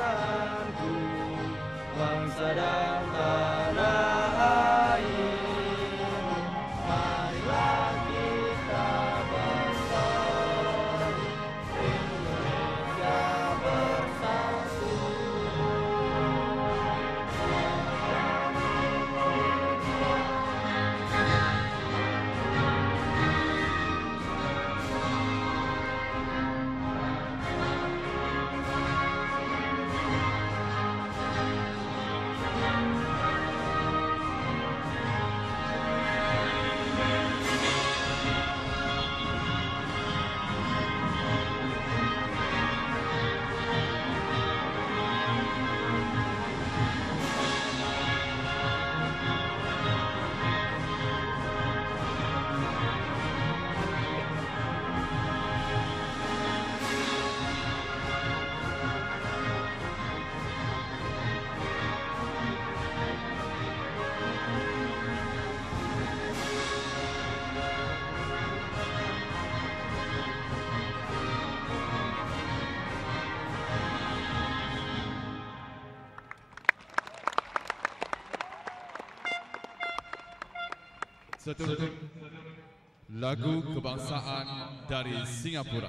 barisanku, bangsa dan tanah air. Marilah kita bersatu, Indonesia bersatu. Satu lagu kebangsaan dari Singapura.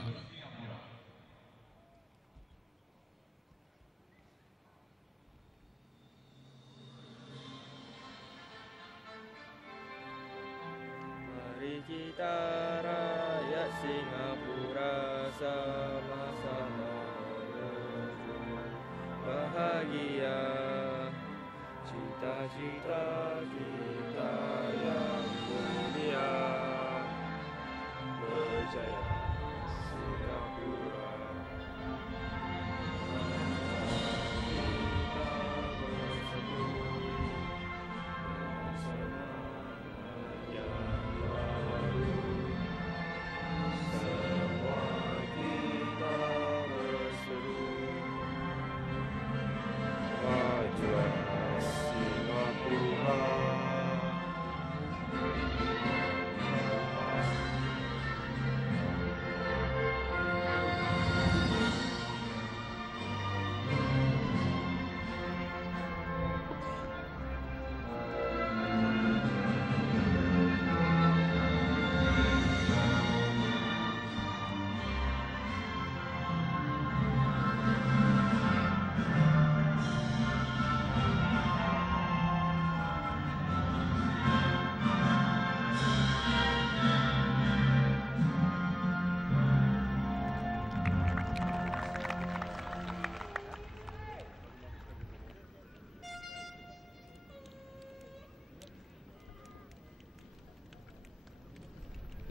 Mari kita rakyat Singapura sama-sama berjuang bahagia, cita-cita kita yang mulia, berjaya Singapura. Kita bersatu dengan semangat yang baru. Semua kita berseru, majulah Singapura.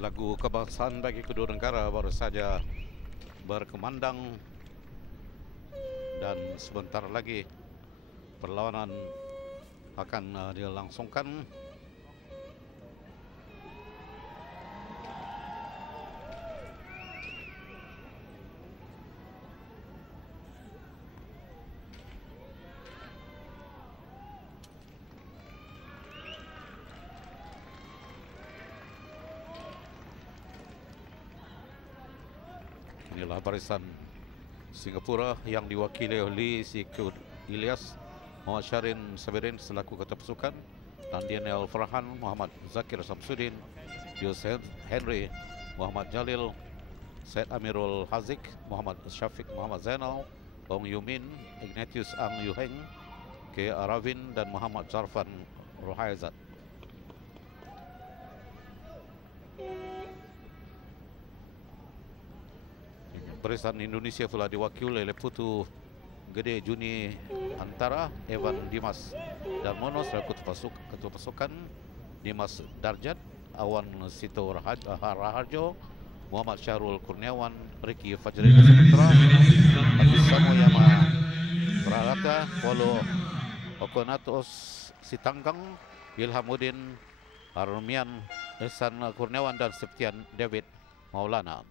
Lagu kebangsaan bagi kedua negara baru saja berkumandang dan sebentar lagi perlawanan akan dilangsungkan. Inilah barisan Singapura yang diwakili oleh Lee Sikud Ilyas, Muhammad Syarin Sabirin selaku ketua pasukan, dan Daniel Farhan, Muhammad Zakir Samsudin, Yusuf Henry, Muhammad Jalil, Syed Amirul Haziq, Muhammad Syafiq Muhammad Zainal, Ong Yumin, Ignatius Ang Yuheng, K. Aravin, dan Muhammad Zarfan Rohaizat. Barisan Indonesia pula diwakili oleh Putu Gede Juni Antara, Evan Dimas Darmono selaku ketua pasukan, Dimas Darjat, Awan Sito Raharjo, Muhammad Syahrul Kurniawan, Ricky Fajrin Saputra, Agus Samoyama Pralata, Polo Okonatos Sitanggang, Ilhamuddin Armian, Ehsan Kurniawan, dan Septian David Maulana.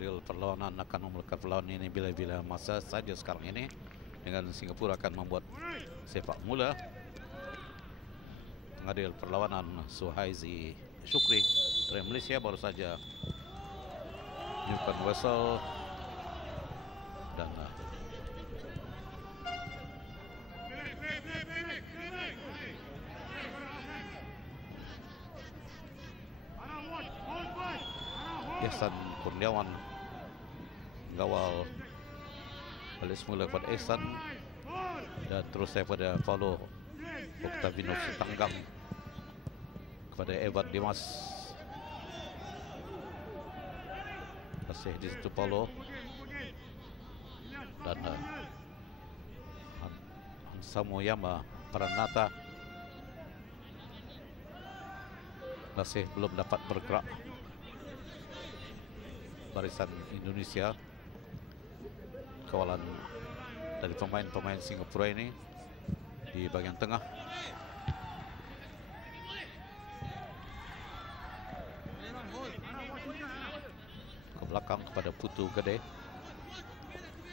Pengadil perlawanan akan memulakan perlawanan ini bila-bila masa saja sekarang ini, dengan Singapura akan membuat sepak mula. Pengadil perlawanan Suhaizi Syukri dari Malaysia baru saja menyukan whistle dan Ihsan Kurniawan mengawal balik semula kepada Ihsan dan terus daripada Paulo Octaviano Sitanggang kepada Evan Dimas. Masih di situ Paulo dan Samoyama Pranata masih belum dapat bergerak. Barisan Indonesia, kawalan dari pemain-pemain Singapura ini di bagian tengah. Ke belakang kepada Putu Gede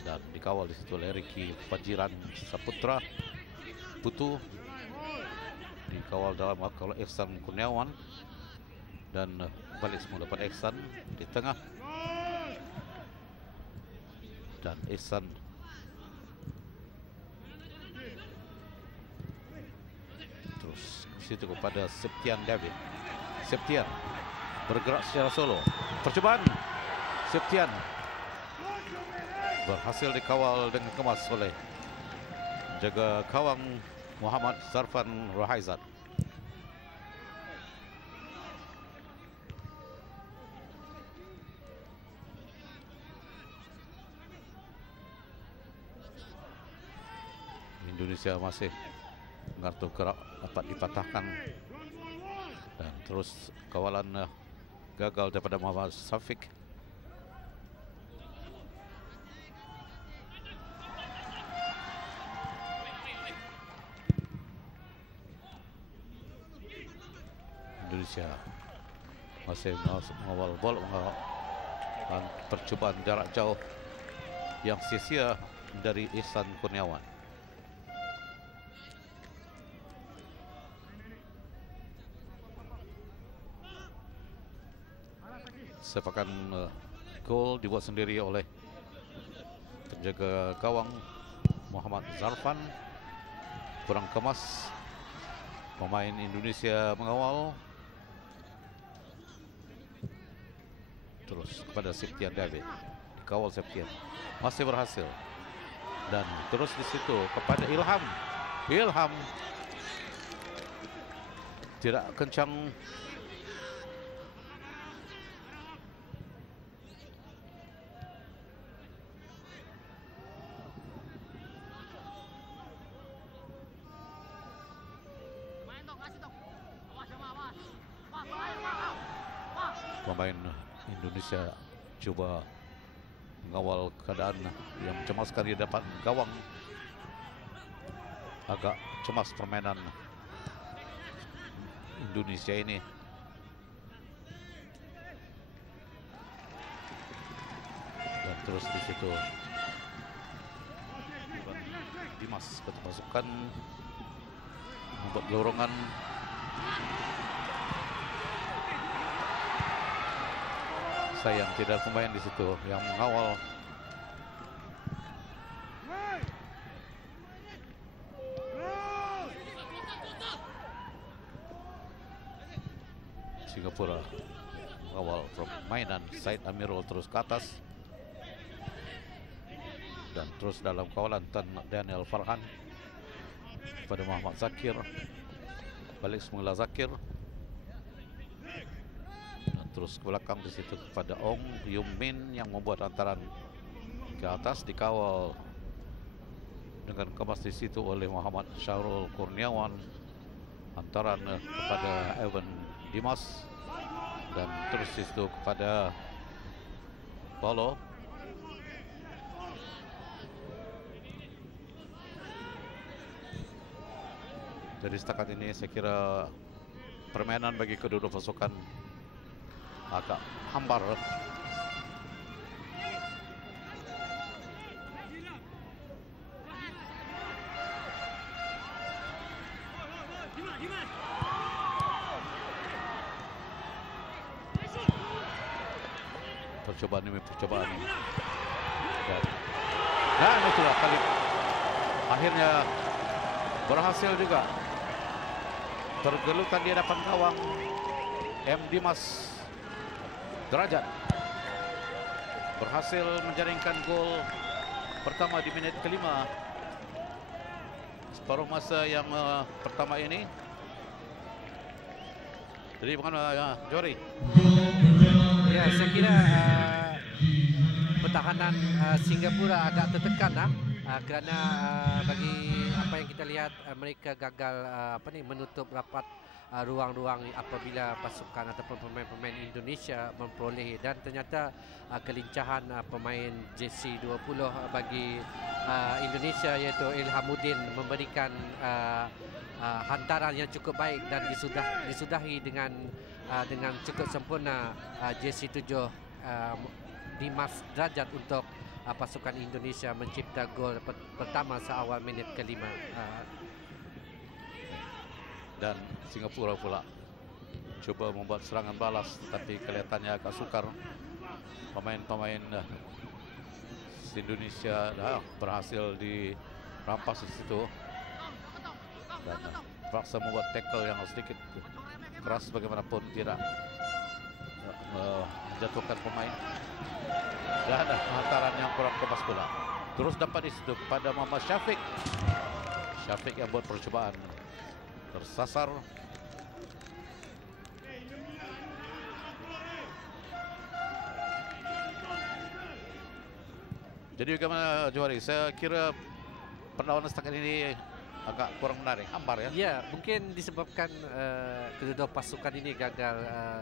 dan dikawal di situ oleh Ricky Fajiran Saputra. Putu dikawal dalam oleh Ihsan Kurniawan dan balik semula pada Ihsan di tengah. Dan Ihsan terus situ kepada Septian David. Septian bergerak secara solo. Percubaan Septian berhasil dikawal dengan kemas oleh jaga gawang Muhammad Zarfan Rahaizat. Indonesia masih kartu gerak dapat dipatahkan dan terus kawalan gagal daripada Muhammad Safiq. Indonesia masih mengawal bola, dan percubaan jarak jauh yang sia-sia dari Ihsan Kurniawan. Sepakan gol dibuat sendiri oleh penjaga gawang Muhammad Zarfan. Kurang kemas pemain Indonesia mengawal. Terus kepada Septian David, dikawal Septian, masih berhasil. Dan terus di situ kepada Ilham. Ilham tidak kencang. Pemain Indonesia coba mengawal keadaan yang mencemaskan di depan gawang. Agak cemas permainan Indonesia ini. Dan terus di situ Dimas ketermasukan membuat dorongan. Sayang tidak pemain di situ yang mengawal. Singapura mengawal permainan. Said Amirul terus ke atas dan terus dalam kawalan Daniel Farhan pada Muhammad Zakir. Balik semula Zakir. Terus ke belakang di situ kepada Ong Yum Min yang membuat antaran ke atas, dikawal dengan kemas di situ oleh Muhammad Syahrul Kurniawan. Antaran kepada Evan Dimas dan terus di situ kepada Paulo. Jadi setakat ini saya kira permainan bagi kedua-dua pasukan agak hambar percobaan demi percobaan ini. Dan itulah kali akhirnya berhasil juga. Tergelukan di hadapan gawang M. Dimas Derajat. Berhasil menjaringkan gol pertama di menit kelima. Separuh masa yang pertama ini. Jadi bagaimana Johri? Ya, saya kira pertahanan Singapura agak tertekan kerana bagi apa yang kita lihat mereka gagal menutup rapat ruang-ruang apabila pasukan ataupun pemain-pemain Indonesia memperoleh, dan ternyata kelincahan pemain JC20 bagi Indonesia iaitu Ilhamuddin memberikan hantaran yang cukup baik dan disudahi dengan cukup sempurna JC7 Dimas Derajat untuk pasukan Indonesia mencipta gol pertama seawal minit kelima. Dan Singapura pula cuba membuat serangan balas, tapi kelihatannya agak sukar. Pemain-pemain Indonesia berhasil dirampas di situ dan terpaksa membuat tackle yang sedikit keras, bagaimanapun tidak menjatuhkan pemain. Dan hantaran yang kurang kemas pula terus dapat di situ pada Muhammad Syafiq. Syafiq yang buat percobaan tersasar. Jadi bagaimana Johari? Saya kira perlawanan setakat ini agak kurang menarik, hambar ya. Ya, mungkin disebabkan kedua pasukan ini gagal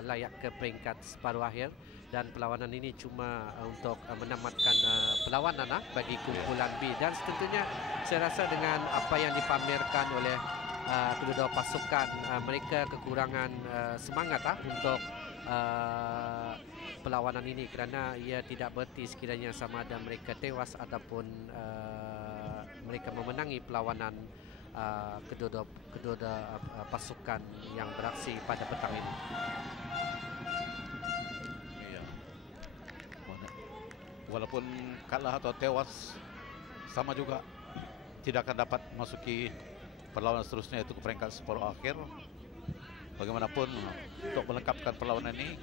layak ke peringkat separuh akhir, dan perlawanan ini cuma untuk menamatkan perlawanan bagi kumpulan B. Dan tentunya saya rasa dengan apa yang dipamerkan oleh kedua pasukan, mereka kekurangan semangat untuk perlawanan ini, kerana ia tidak berarti sekiranya sama ada mereka tewas ataupun mereka memenangi perlawanan kedua pasukan yang beraksi pada petang ini. Iya. Walaupun kalah atau tewas, sama juga tidak akan dapat masuki perlawanan seterusnya, itu ke peringkat separuh akhir. Bagaimanapun untuk melengkapkan perlawanan ini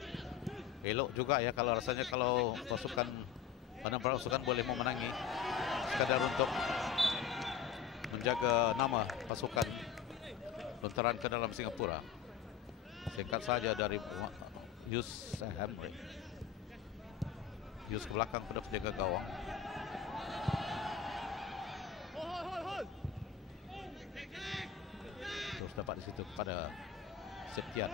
elok juga ya kalau rasanya kalau pasukan boleh memenangi sekadar untuk menjaga nama pasukan lontaran ke dalam Singapura. Singkat saja dari Yus Hamri. Yus ke belakang pada penjaga gawang. Terus dapat di situ kepada Septian.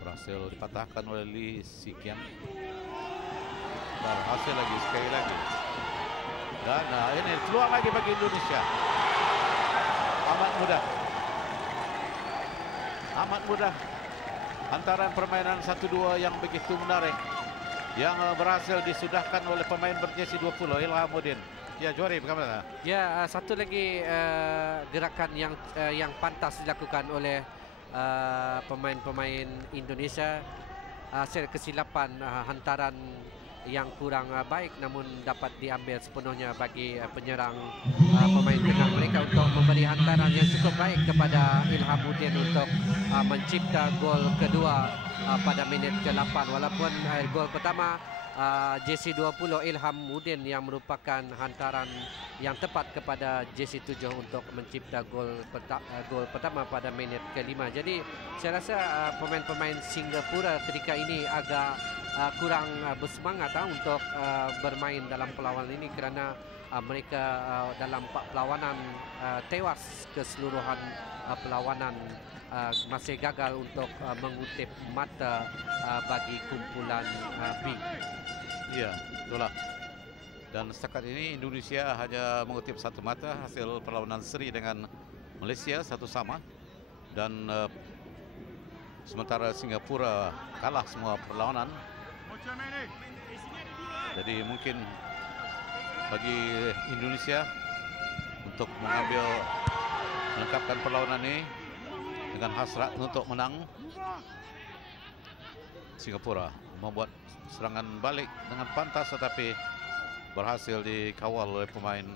Berhasil dipatahkan oleh Lee Sikian. Berhasil lagi sekali lagi. Dan ini peluang lagi bagi Indonesia. Amat mudah. Hantaran permainan 1-2 yang begitu menarik, yang berhasil disudahkan oleh pemain berjersey 20 Ilhamuddin. Ya, Johari, bagaimana? Ya, satu lagi gerakan yang pantas dilakukan oleh pemain-pemain Indonesia. Kesilapan hantaran yang kurang baik, namun dapat diambil sepenuhnya bagi penyerang pemain tengah mereka untuk memberi hantaran yang cukup baik kepada Ilhamuddin untuk mencipta gol kedua pada minit ke-8. Walaupun gol pertama JC20 Ilhamuddin yang merupakan hantaran yang tepat kepada JC7 untuk mencipta gol pertama pada minit ke-5. Jadi saya rasa pemain-pemain Singapura ketika ini agak kurang bersemangat untuk bermain dalam perlawanan ini, kerana mereka dalam 4 perlawanan tewas keseluruhan perlawanan, masih gagal untuk mengutip mata bagi kumpulan B. Iya, itulah. Dan setakat ini Indonesia hanya mengutip satu mata hasil perlawanan seri dengan Malaysia 1-1, dan sementara Singapura kalah semua perlawanan. Jadi mungkin bagi Indonesia untuk melengkapkan perlawanan ini dengan hasrat untuk menang. Singapura membuat serangan balik dengan pantas tetapi berhasil dikawal oleh pemain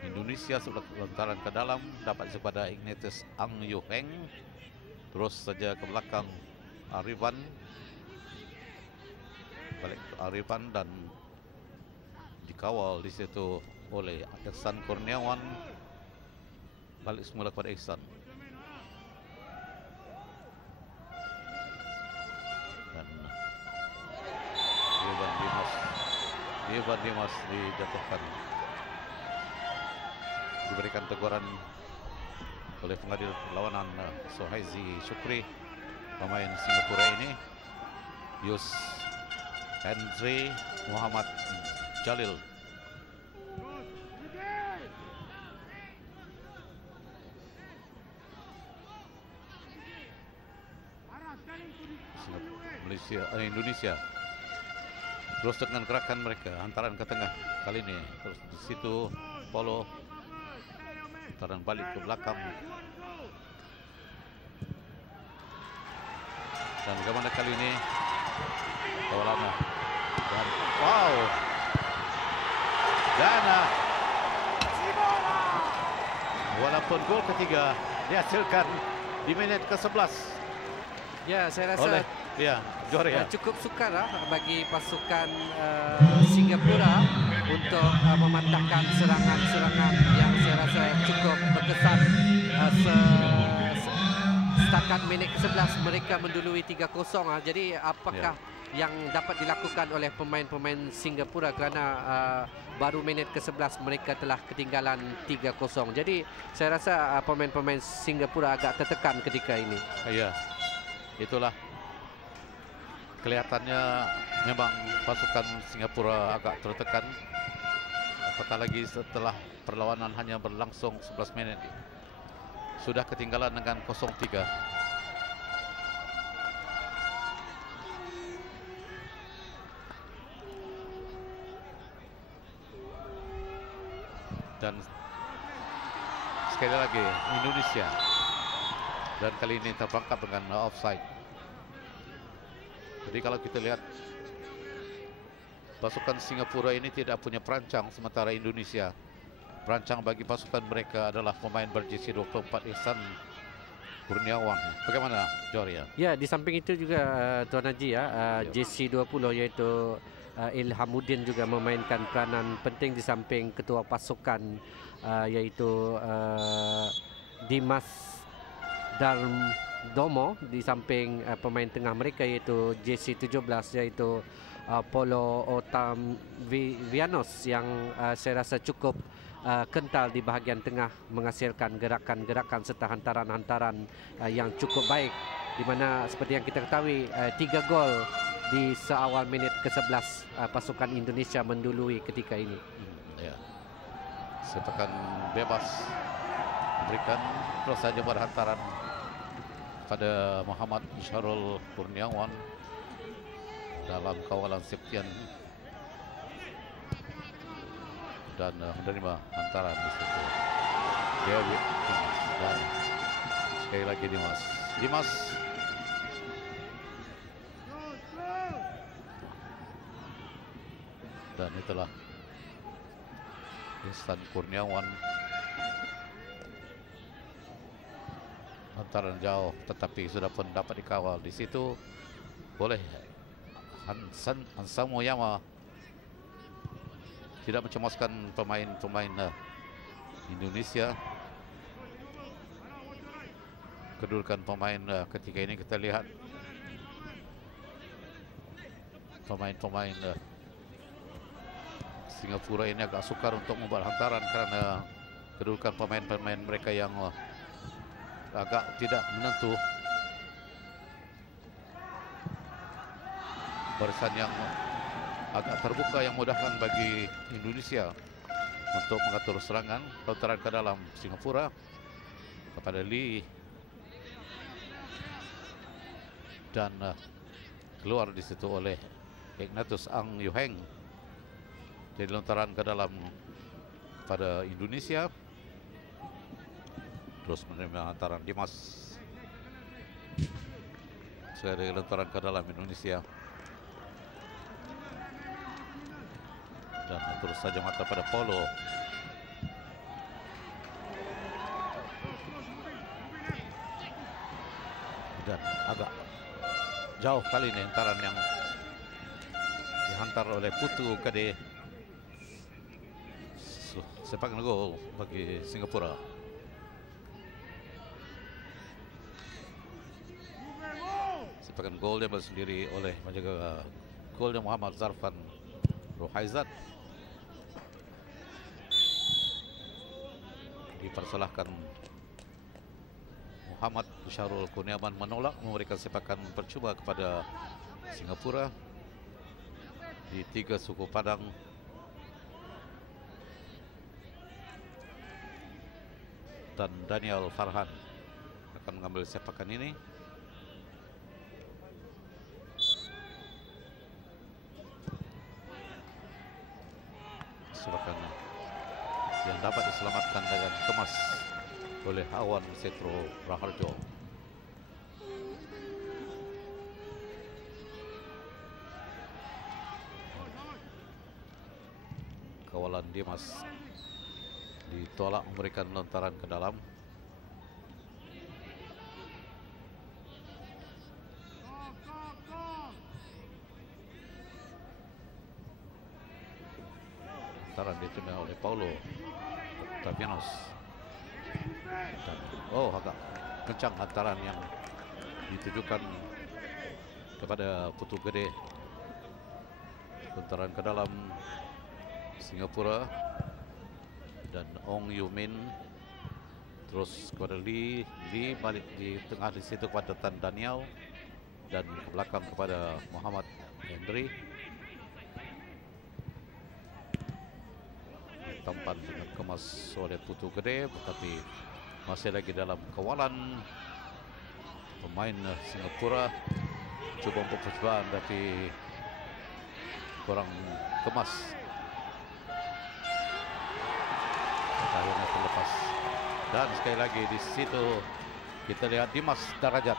Indonesia sebelah lontaran ke dalam, dapat kepada Ignatius Ang Yu Heng, terus saja ke belakang Arifan, balik ke Arifan dan dikawal di situ oleh Ihsan Kurniawan, balik semula kepada Ihsan dan Evan Dimas dijatuhkan, diberikan teguran oleh pengadil perlawanan Suhaizi Syukri. Pemain Singapura ini Yus Henry Muhammad Jalil. Indonesia terus dengan gerakan mereka hantaran ke tengah kali ini, terus di situ Polo hantaran balik ke belakang dan bagaimana kali ini Kaulana dan wow Dana, walaupun gol ketiga dihasilkan di menit ke-11. Ya, saya rasa Oleh Joria. cukup sukar bagi pasukan Singapura untuk mematahkan serangan-serangan yang saya rasa cukup berkesan. Setakat minit ke-11 mereka mendului 3-0. Jadi apakah yang dapat dilakukan oleh pemain-pemain Singapura kerana baru minit ke-11 mereka telah ketinggalan 3-0. Jadi saya rasa pemain-pemain Singapura agak tertekan ketika ini. Ya, itulah kelihatannya memang pasukan Singapura agak tertekan, apatah lagi setelah perlawanan hanya berlangsung 11 menit sudah ketinggalan dengan 0-3. Dan sekali lagi Indonesia, dan kali ini terperangkap dengan offside. Jadi kalau kita lihat pasukan Singapura ini tidak punya perancang, sementara Indonesia perancang bagi pasukan mereka adalah pemain berjersey 24 Ihsan Kurniawan. Bagaimana Joria? Ya, di samping itu juga Tuan Haji jersey 20 iaitu Ilhamuddin juga memainkan peranan penting di samping ketua pasukan iaitu Dimas Dardomo, di samping pemain tengah mereka iaitu jersey 17 iaitu Polo Otavianos yang saya rasa cukup kental di bahagian tengah, menghasilkan gerakan-gerakan serta hantaran-hantaran yang cukup baik, di mana seperti yang kita ketahui 3 gol di seawal minit ke-11 pasukan Indonesia mendului ketika ini. Ya. Sepakan bebas memberikan terus saja pada hantaran pada Muhammad Syarul Kurniawan dalam kawalan Septian dan menerima hantaran di situ. David Dimas dan sekali lagi Dimas dan itulah Ihsan Kurniawan, hantaran jauh tetapi sudah pun dapat dikawal di situ oleh Hansa Moyama, tidak mencemaskan pemain-pemain Indonesia. Kedudukan pemain ketika ini kita lihat pemain-pemain Singapura ini agak sukar untuk membuat hantaran karena kedudukan pemain-pemain mereka yang agak tidak menentu. Barisan yang agak terbuka yang memudahkan bagi Indonesia untuk mengatur serangan. Lontaran ke dalam Singapura kepada Lee dan keluar di situ oleh Ignatius Ang Yu Heng. Jadi lontaran ke dalam pada Indonesia, terus menerima hantaran Dimas Sekali lontaran ke dalam Indonesia. Dan terus saja mata pada Paulo. Dan agak jauh kali ini hantaran yang dihantar oleh Putu Kade. Sepakan gol bagi Singapura. Sepakan gol diambil sendiri oleh menjaga golnya Muhammad Zarfan Rohaizat. Dipersalahkan Muhammad Syarul Kurniawan menolak memberikan sepakan percuma kepada Singapura di 3 suku Padang. Dan Daniel Farhan akan mengambil sepakan ini. Sepakan yang dapat diselamatkan dengan kemas oleh Awan Setro Raharjo. Kawalan Dimas ditolak memberikan lontaran ke dalam. Lontaran diterima oleh Paulo Octavianos. Dan, agak kencang hantaran yang ditujukan kepada Putu Gede. Lontaran ke dalam Singapura. Dan Ong Yumin terus kepada Lee balik di tengah di situ kepada Tan Daniel dan ke belakang kepada Muhammad Hendry. Tampan dengan kemas oleh Putu Gede, tetapi masih lagi dalam kawalan pemain Singapura. Cuba untuk percobaan tapi kurang kemas. Akhirnya terlepas. Dan sekali lagi di situ kita lihat Dimas Darajat.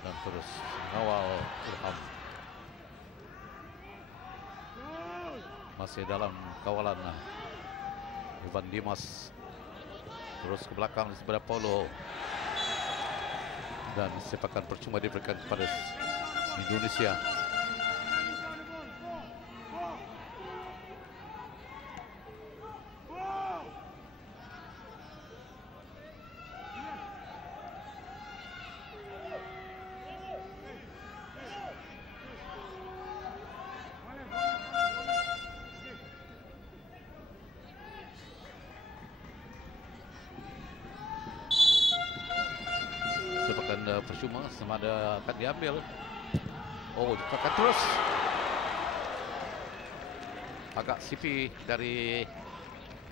Dan terus mengawal Ilham. Masih dalam kawalan Ivan Dimas. Terus ke belakang sebelah Paulo. Dan sepakan percuma diberikan kepada Indonesia. Sepakan percuma sama ada akan diambil. Akan terus agak sipi dari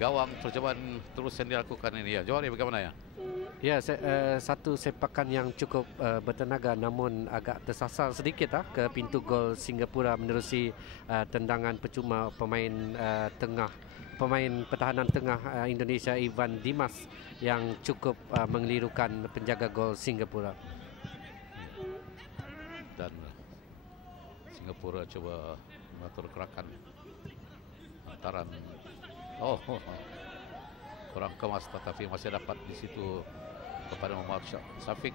gawang percobaan terus yang dilakukan ini ya. Johari bagaimana ya? Ya, satu sepakan yang cukup bertenaga namun agak tersasar sedikit ke pintu gol Singapura menerusi tendangan percuma pemain pertahanan tengah Indonesia Ivan Dimas yang cukup mengelirukan penjaga gol Singapura. Dan Singapura coba mengatur gerakan hantaran. Kurang kemas tetapi masih dapat di situ kepada Muhammad Syafiq.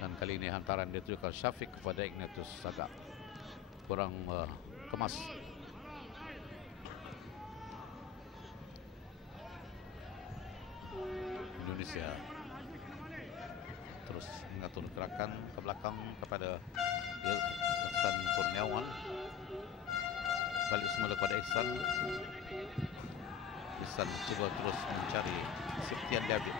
Dan kali ini hantaran ditujukan Syafiq kepada Ignatius agak kurang kemas. Indonesia terus mengatur gerakan ke belakang kepada Ihsan Kurniawan. Balik semula kepada Ihsan. Ihsan coba terus mencari Septian David.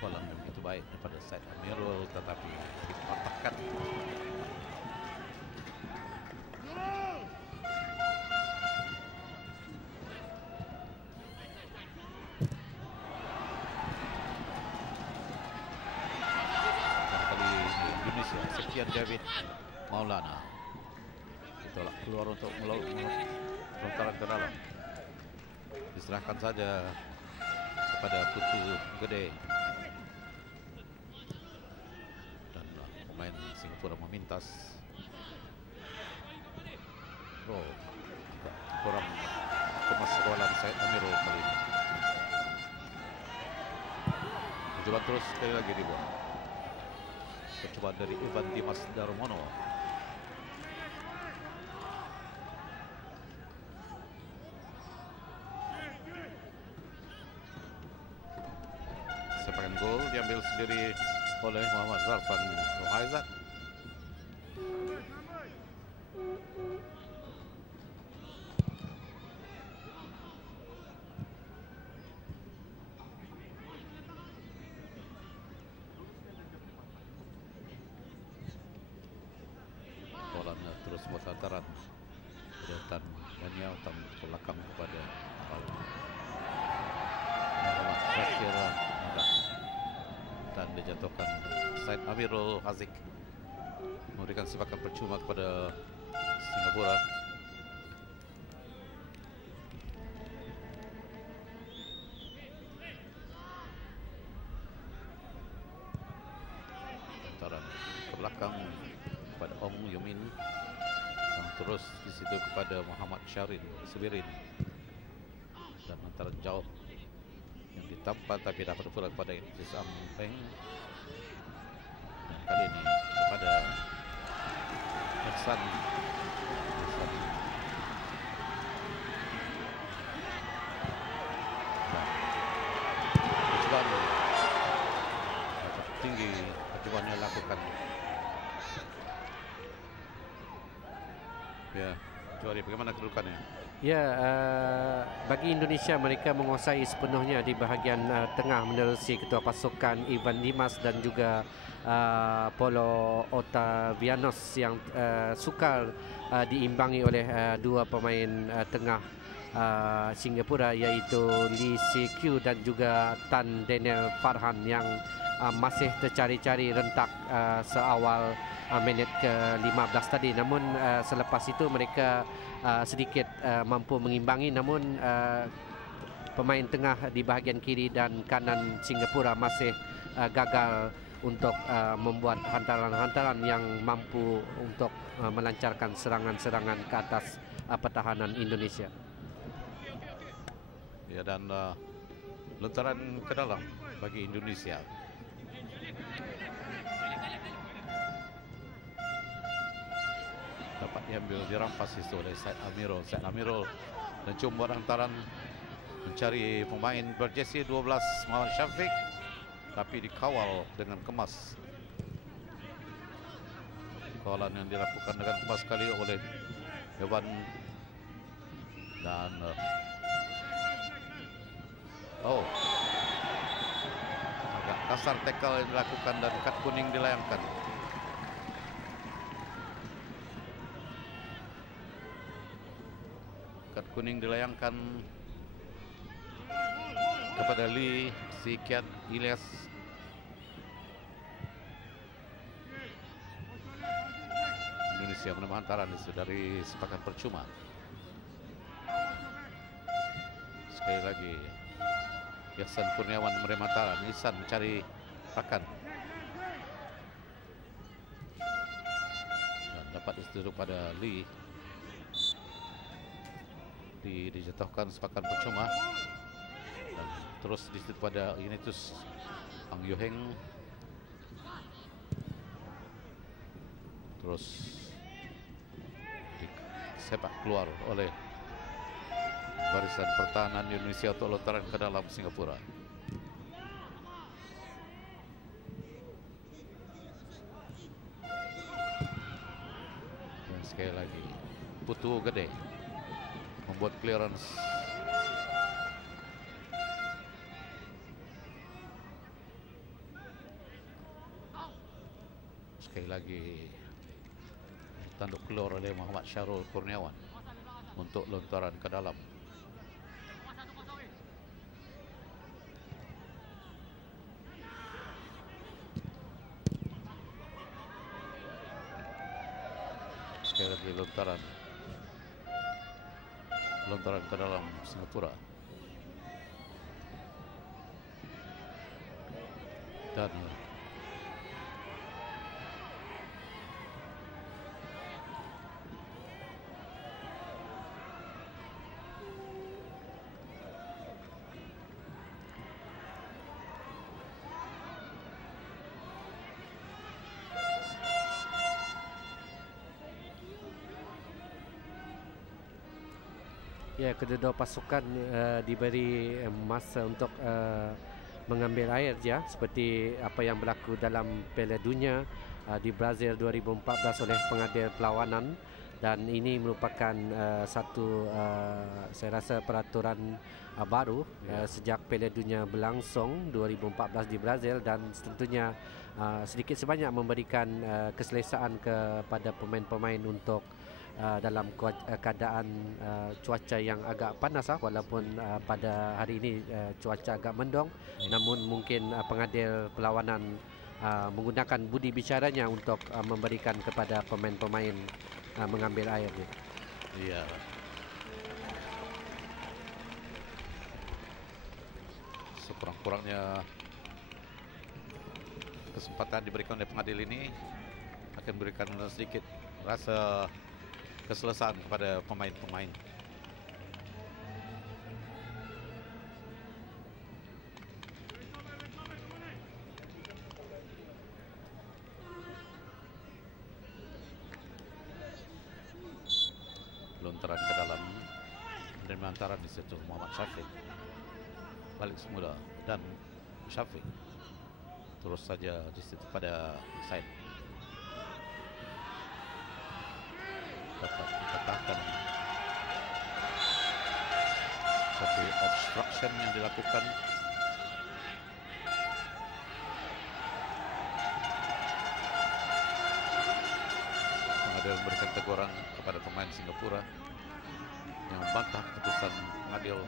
Kolam begitu baik daripada Said Amirul tetapi dipatahkan. Sofian David Maulana. Ditolak keluar untuk melontaran ke dalam. Diserahkan saja kepada Putu Gede. Dan pemain Singapura memintas. Oh, kurang kemas kawalan Said Amirul kali ini. Percobaan terus sekali lagi dibuat. Percobaan dari Ivan Dimas Darmono. Sepakan gol diambil sendiri oleh Muhammad Zarfan Rohaizat. Bolanya terus buat hantaran Tan Daniel Tan ke belakang kepada Muhammad Zakir dan dijatuhkan Said Amirul Haziq, memberikan sepakan percuma kepada Singapura. Hantaran ke belakang kepada Ong Yumin, yang terus di situ kepada Muhammad Syarin Sebirin, dan hantaran jauh yang ditampak tapi dapat pula kepada Idris Ampeng. Dan kali ini kepada Ihsan. Percobaan tinggi percobaan yang lakukan. Ya, Juari, bagaimana kedudukannya? Ya, bagi Indonesia mereka menguasai sepenuhnya di bahagian tengah menerusi ketua pasukan Ivan Dimas dan juga Paulo Otavianos yang sukar diimbangi oleh dua pemain tengah Singapura, iaitu Lee Si Kyu dan juga Tan Daniel Farhan yang masih tercari-cari rentak seawal minit ke-15 tadi. Namun selepas itu mereka sedikit mampu mengimbangi, namun pemain tengah di bahagian kiri dan kanan Singapura masih gagal untuk membuat hantaran-hantaran yang mampu untuk melancarkan serangan-serangan ke atas pertahanan Indonesia. Ya, dan lontaran ke dalam bagi Indonesia. Dapat diambil, dirampas itu oleh Said Amirul. Said Amirul mencumbu hantaran mencari pemain berjersey 12 Muhammad Syafiq, tapi dikawal dengan kemas. Kawalan yang dilakukan dengan kemas sekali oleh Evan, dan agak kasar tackle yang dilakukan dan kad kuning dilayangkan. Kad kuning dilayangkan kepada Lee Si Kiat Ilyas. Indonesia menerima hantaran itu dari sepakan percuma. Sekali lagi Ihsan Kurniawan menerima hantaran. Ihsan mencari rakan dan dapat ditutup pada Lee. Dijatuhkan sepakan percuma dan terus ditutup pada Ignatius Ang Yoheng. Terus disepak keluar oleh barisan pertahanan Indonesia untuk lontaran ke dalam Singapura. Dan sekali lagi Putu Gede membuat clearance. Sekali lagi tanduk keluar oleh Muhammad Syarul Kurniawan untuk lontaran ke dalam. kembali lontaran ke dalam Singapura. Dan ya, kedua-dua pasukan diberi masa untuk mengambil air ya, seperti apa yang berlaku dalam Piala Dunia di Brazil 2014 oleh pengadil perlawanan, dan ini merupakan satu saya rasa peraturan baru sejak Piala Dunia berlangsung 2014 di Brazil, dan tentunya sedikit sebanyak memberikan keselesaan kepada pemain-pemain untuk dalam keadaan cuaca yang agak panas, walaupun pada hari ini cuaca agak mendung, namun mungkin pengadil perlawanan menggunakan budi bicaranya untuk memberikan kepada pemain-pemain mengambil air. iya, sekurang-kurangnya kesempatan diberikan oleh pengadil ini akan memberikan sedikit rasa keselesaan kepada pemain-pemain. Lontaran ke dalam dan antara di situ Muhammad Syafiq, balik semula, dan Syafiq terus saja di situ pada Said. Dapat dikatakan satu obstruction yang dilakukan. Pengadil memberikan teguran kepada pemain Singapura yang membantah keputusan pengadil.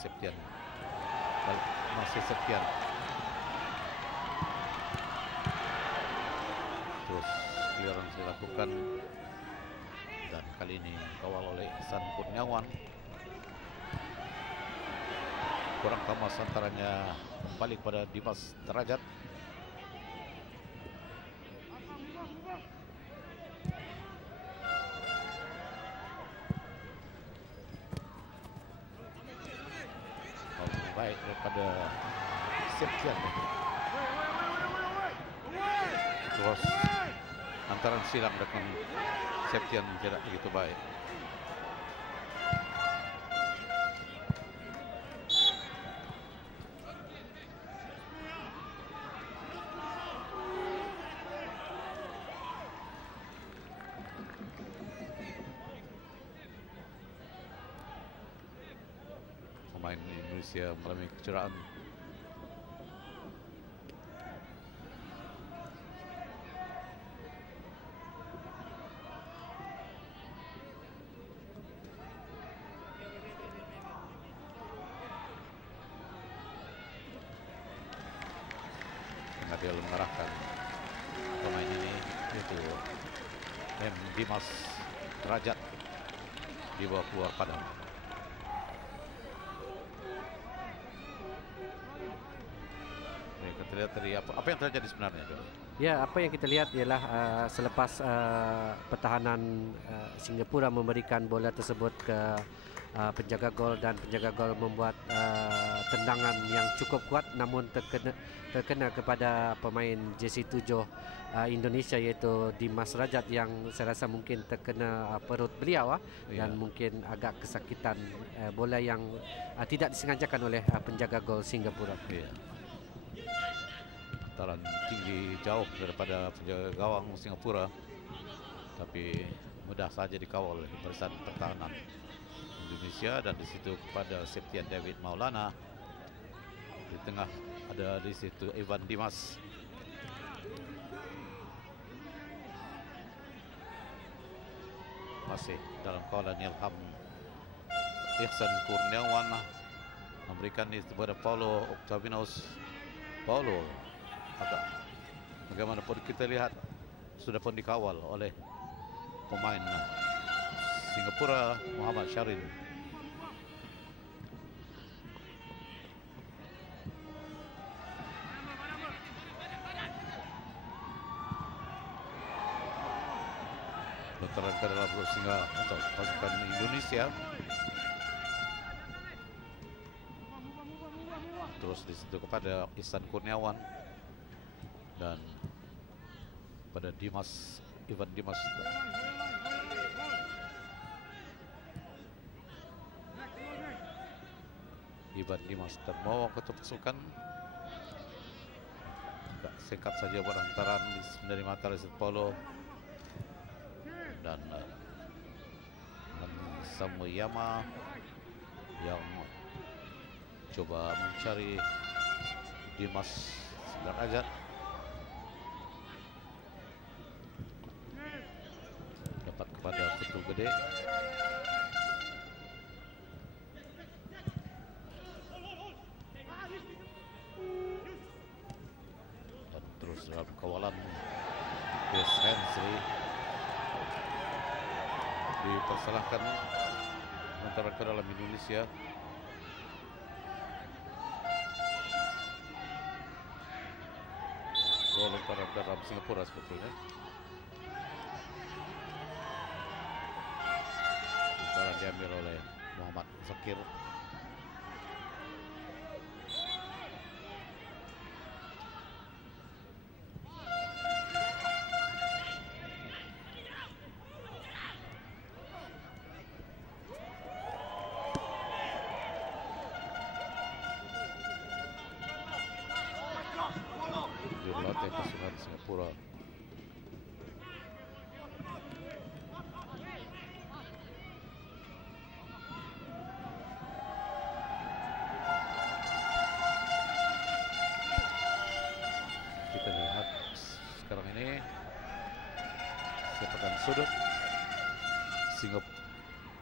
Septian, masih Septian, terus clearance dilakukan, dan kali ini kawal oleh Ihsan Kurniawan. Kurang kemas antaranya kembali kepada Dimas Derajat. Baik daripada Septian. Terus antaran silang dengan Septian tidak begitu baik. Pemain Indonesia mengalami kecederaan. Pengadil mengarahkan pemain ini, yaitu Dimas Derajat, dibawa keluar padang. Kita lihat tadi apa yang terjadi sebenarnya. Ya, apa yang kita lihat ialah selepas pertahanan Singapura memberikan bola tersebut ke penjaga gol, dan penjaga gol membuat tendangan yang cukup kuat, namun terkena kepada pemain jersey 7 Indonesia, iaitu Dimas Derajat, yang saya rasa mungkin terkena perut beliau dan mungkin agak kesakitan. Bola yang tidak disengajakan oleh penjaga gol Singapura. Antaran tinggi jauh daripada penjaga gawang Singapura, tapi mudah saja dikawal oleh barisan pertahanan Indonesia, dan di situ kepada Septian David Maulana. Di tengah ada di situ Evan Dimas. Masih dalam kawalan Ilham Ihsan Kurniawan memberikan ini kepada Paulo Octavianus. Paulo agak bagaimanapun kita lihat sudah pun dikawal oleh pemain Singapura Muhammad Syarin. Berterangkan dalam singa untuk pasukan Indonesia. Terus disitu kepada Ihsan Kurniawan dan pada Ivan Dimas. Ivan Dimas terbawa ke pasukan. Agak singkat saja berhantaran dari mata Reset Paulo dan Samuyama yang coba mencari Dimas Sudarajat. Dapat kepada Putu Gede. Dan terus dalam kawalan Chris Hensley dipersalahkan antara ke dalam Indonesia. Gol antara dalam Singapura sebetulnya. Sementara diambil oleh Muhammad Zakir. Dilatih pasukan Singapura. Kita lihat sekarang ini sepakan sudut.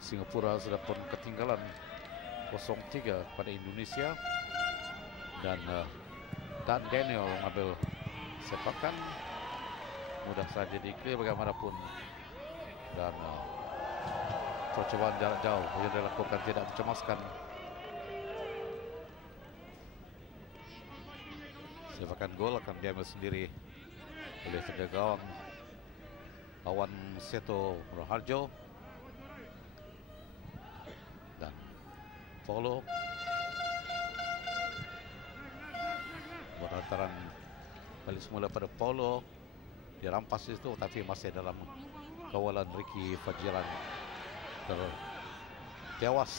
Singapura sudah pun ketinggalan 0-3 pada Indonesia dan Dan Daniel mengambil sepakan mudah saja di-clear bagaimanapun dan percobaan jarak jauh yang dilakukan tidak mencemaskan. Sepakan gol akan diambil sendiri oleh penjaga gawang Awan Seto Raharjo dan Paulo. Berhantaran balik semula pada Paulo, dirampas itu tapi masih dalam kawalan Ricky Fajiran, tewas.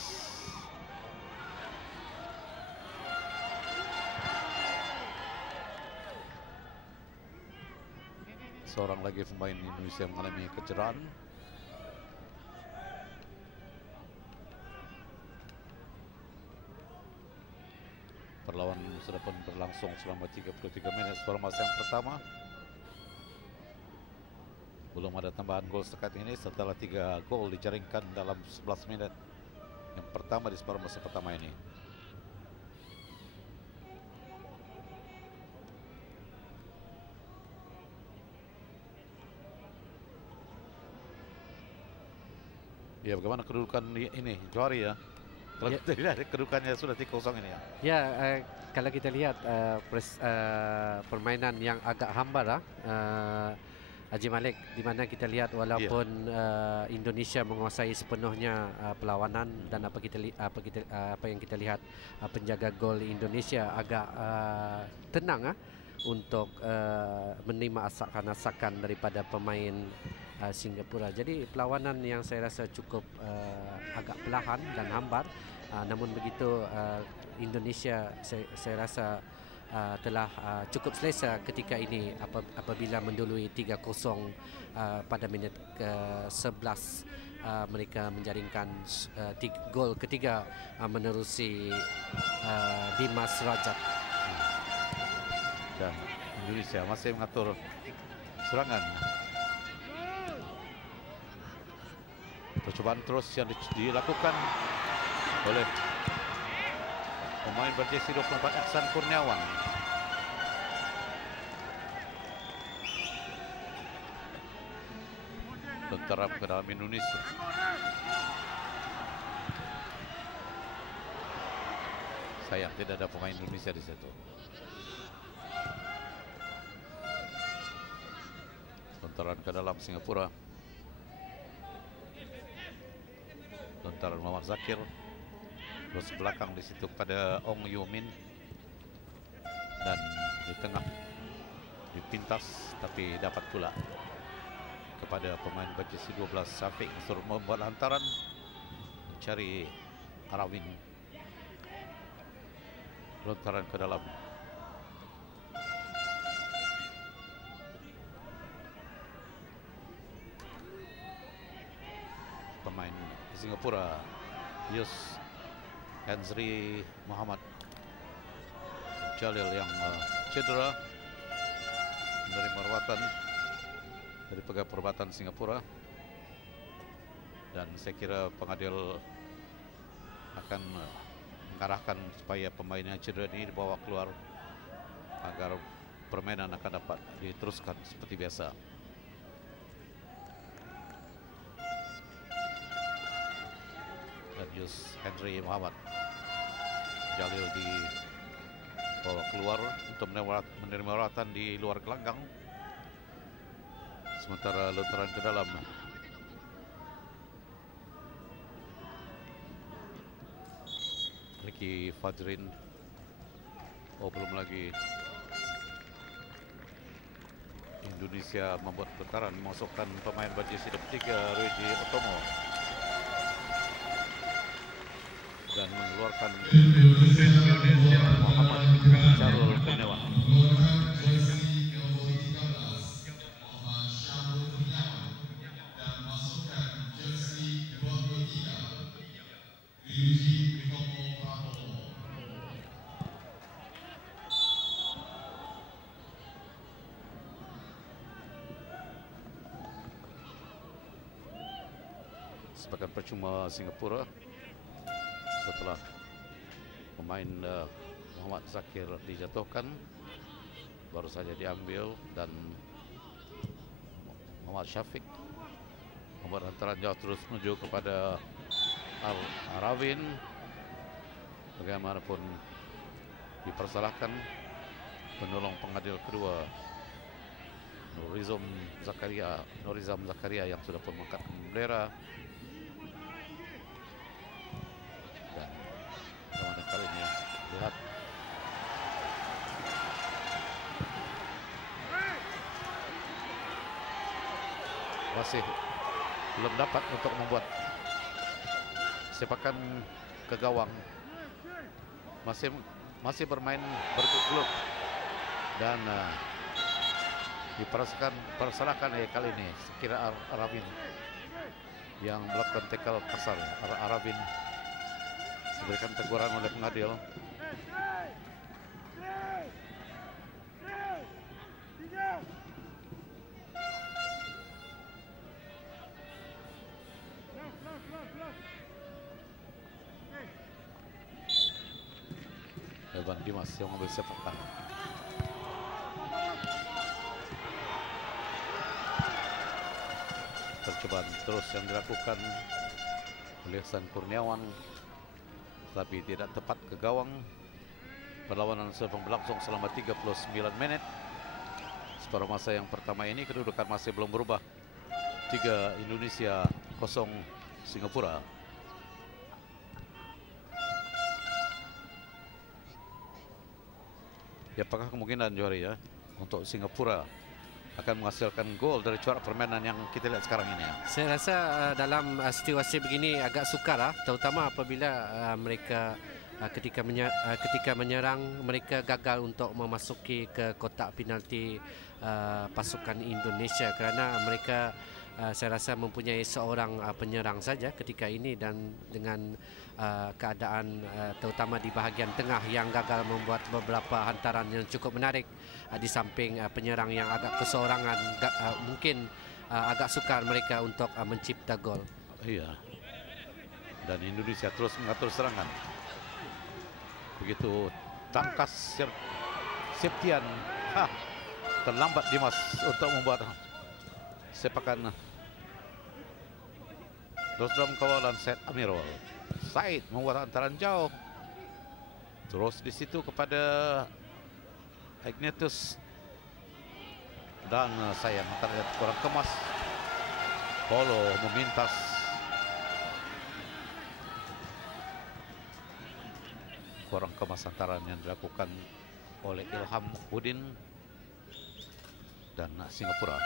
Seorang lagi pemain Indonesia mengalami kecederaan. Perlawanan sudah pun berlangsung selama 33 minit separuh masa yang pertama. Belum ada tambahan gol sekat ini setelah 3 gol dijaringkan dalam 11 minit yang pertama di separuh masa pertama ini. Ya, bagaimana kedudukan ini Johari ya? Kalau kita lihat kedudukannya sudah 3-0 ini ya. Ya, kalau kita lihat permainan yang agak hambar Haji Malik, di mana kita lihat walaupun Indonesia menguasai sepenuhnya perlawanan dan apa yang kita lihat penjaga gol Indonesia agak tenang untuk menerima asakan-asakan daripada pemain Singapura. Jadi perlawanan yang saya rasa cukup agak perlahan dan hambar. Namun begitu Indonesia saya rasa telah cukup selesa ketika ini apabila mendului 3-0 pada minit ke-11 mereka menjaringkan gol ketiga menerusi Dimas Rajat. Dan Indonesia masih mengatur serangan. Percobaan terus yang dilakukan oleh pemain berjersey 24 Ihsan Kurniawan. Terterap ke dalam Indonesia. Sayang tidak ada pemain Indonesia di situ. Lontaran ke dalam Singapura. Lontaran Muhammad Zakir. Terus belakang di situ pada Ong Yumin. Dan di tengah dipintas tapi dapat pula kepada pemain berjersey 12 Syafiq suruh membuat hantaran mencari Arawin. Lontaran ke dalam. Pemain Singapura Yus Henzri Muhammad Jalil yang cedera menerima rawatan dari pegawai perubatan Singapura, dan saya kira pengadil akan mengarahkan supaya pemain yang cedera ini dibawa keluar agar permainan akan dapat diteruskan seperti biasa. Dan Yus Henry Muhammad Jalil dibawa keluar untuk menerima rawatan di luar gelanggang. Sementara lontaran ke dalam Ricky Fajrin. Belum lagi Indonesia membuat putaran memasukkan pemain berjersey 3 Ruiji Otomo dan mengeluarkan Muhammad Syarul Kurniawan. Sepakan percuma Singapura setelah pemain Muhammad Zakir dijatuhkan, baru saja diambil, dan Muhammad Syafiq membuat hantaran jauh terus menuju kepada Arawin. Bagaimanapun dipersalahkan penolong pengadil kedua Norizam Zakaria yang sudah pun mengangkatkan bendera. Dan kali ini lihat masih belum dapat untuk membuat sepakan ke gawang. Masih bermain bergelut dan dipersalahkan kali ini sekira Arawin yang melakukan tackle kasar. Arawin diberikan teguran oleh pengadil. Evan Dimas yang mengambil sepakan. Percobaan terus yang dilakukan oleh Ihsan Kurniawan, tapi tidak tepat ke gawang. Perlawanan sudah berlangsung selama 39 menit. Separuh masa yang pertama ini kedudukan masih belum berubah. 3 Indonesia, 0 Singapura. Ya, apakah kemungkinan Johari ya untuk Singapura akan menghasilkan gol dari corak permainan yang kita lihat sekarang ini? Saya rasa dalam situasi begini agak sukar, terutama apabila mereka ketika menyerang mereka gagal untuk memasuki ke kotak penalti pasukan Indonesia, kerana mereka saya rasa mempunyai seorang penyerang saja ketika ini, dan dengan keadaan terutama di bahagian tengah yang gagal membuat beberapa hantaran yang cukup menarik, di samping penyerang yang agak keseorangan, mungkin agak sukar mereka untuk mencipta gol. Iya. Dan Indonesia terus mengatur serangan. Begitu tangkas Septian. Terlambat Dimas untuk membuat sepakan. Terus dalam kawalan Said Amirul. Said membuat hantaran jauh. Terus di situ kepada Ignatius. Dan sayang hantaran kurang kemas. Polo memintas. Kurang kemas hantaran yang dilakukan oleh Ilham Udin dan Singapura.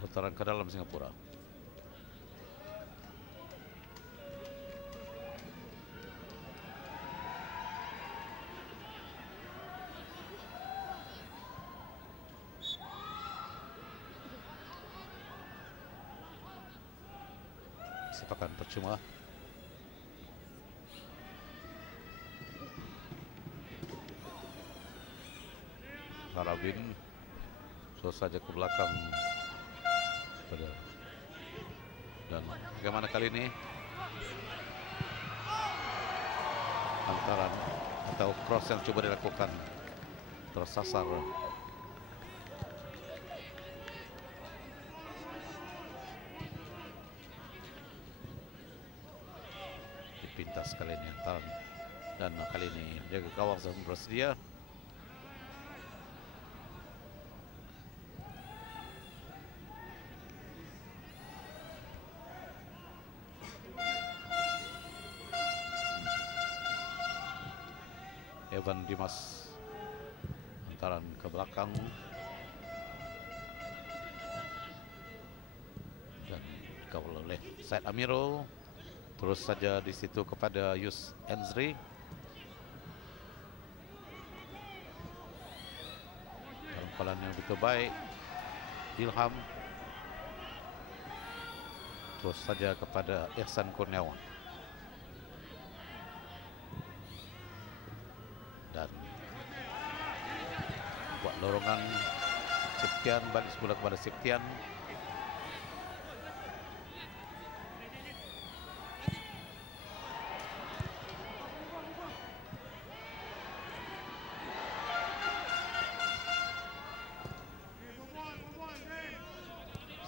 Putaran ke dalam Singapura. Sepakan percuma. Harabin terus saja ke belakang. Dan bagaimana kali ini hantaran atau cross yang coba dilakukan tersasar. Dipintas kali ini hantaran, dan kali ini jaga gawang bersedia. Evan Dimas hantaran ke belakang dan dikawal oleh Said Amirul. Terus saja di situ kepada Yus Enzri. Dalam pelan yang begitu baik Ilham. Terus saja kepada Ihsan Kurniawan. Dan buat dorongan Septian, balik semula kepada Septian.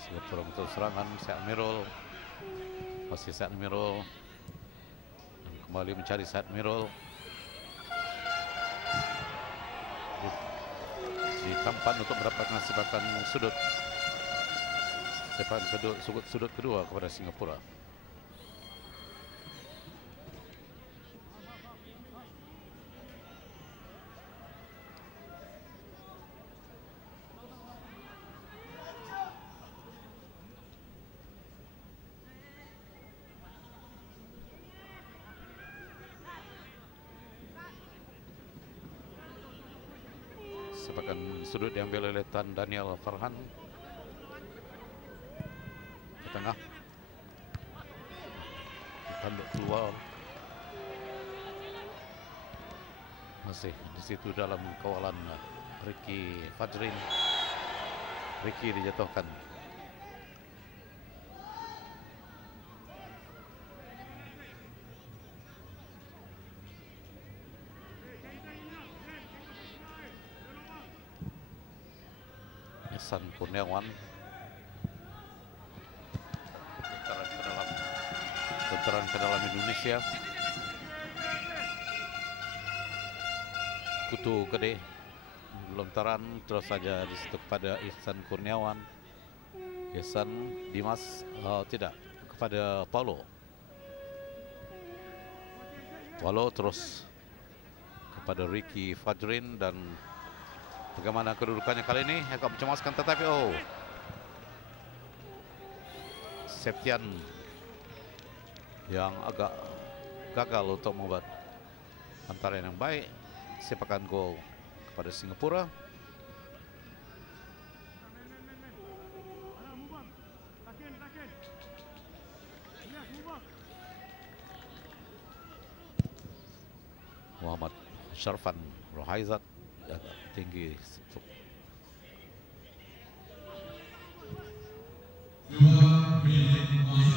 Singapura untuk serangan Said Amirul. Masih Said Amirul. Dan kembali mencari Said Amirul. Ditampan untuk mendapatkan sepakan sudut. Sepakan kedua, sudut kedua kepada Singapura. Sepakan sudut diambil oleh Tan Daniel Farhan ke tengah, tanduk keluar. Masih di situ dalam kawalan Ricky Fajrin. Ricky dijatuhkan. Ihsan Kurniawan putaran ke dalam Indonesia. Kutu Gede lontaran terus saja di situ kepada Ihsan Kurniawan. Ihsan Dimas tidak kepada Paulo. Paulo terus kepada Ricky Fajrin. Dan bagaimana kedudukannya kali ini agak mencemaskan, tetapi Septian yang agak gagal untuk membuat hantaran yang baik. Sepakan gol kepada Singapura. Muhammad Syarfan Rohaizat agak tinggi. Dua menit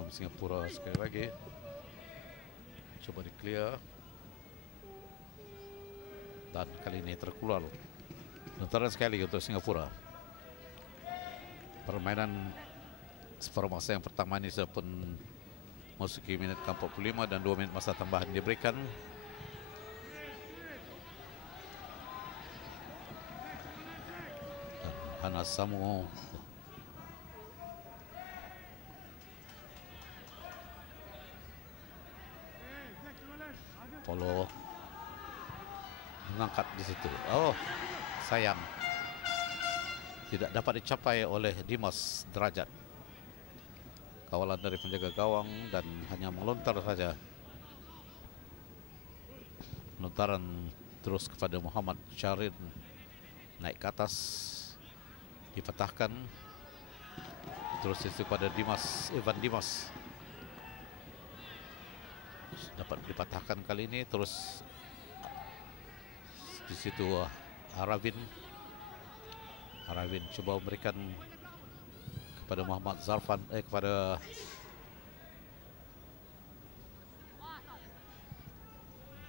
dalam Singapura sekali lagi. Coba di clear. Dan kali ini terkeluar. Nontaran sekali untuk Singapura. Permainan separuh masa yang pertama ini sudah pun memasuki minit ke-45 dan 2 minit masa tambahan diberikan. Dan Hansamu Polo mengangkat di situ. Oh, sayang. Tidak dapat dicapai oleh Dimas Derajat. Kawalan dari penjaga gawang dan hanya melontar saja. Lontaran terus kepada Muhammad Syarin. Naik ke atas. Dipatahkan. Terus itu pada Evan Dimas. Dapat dipatahkan kali ini. Terus di situ Aravin coba memberikan kepada Muhammad Zarfan, kepada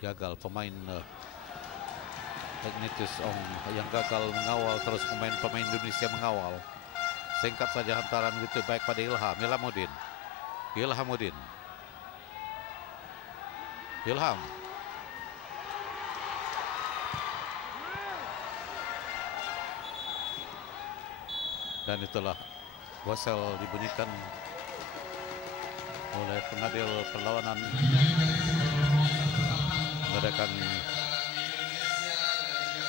gagal pemain Ignatius Ong yang gagal mengawal, terus pemain Indonesia mengawal. Singkat saja hantaran gitu baik pada Ilhamuddin. Dan itulah whistle dibunyikan oleh pengadil perlawanan mengadakan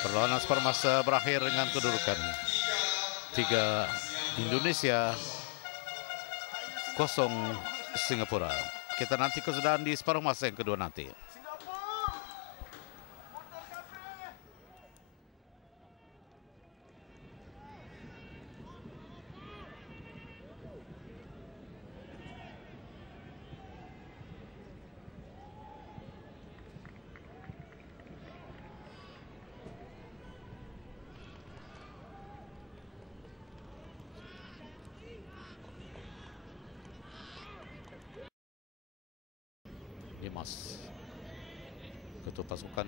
perlawanan separuh masa berakhir dengan kedudukan 3 Indonesia 0 Singapura. Kita nanti kesudahan di separuh masa yang kedua nanti. Dimas, ketua pasukan,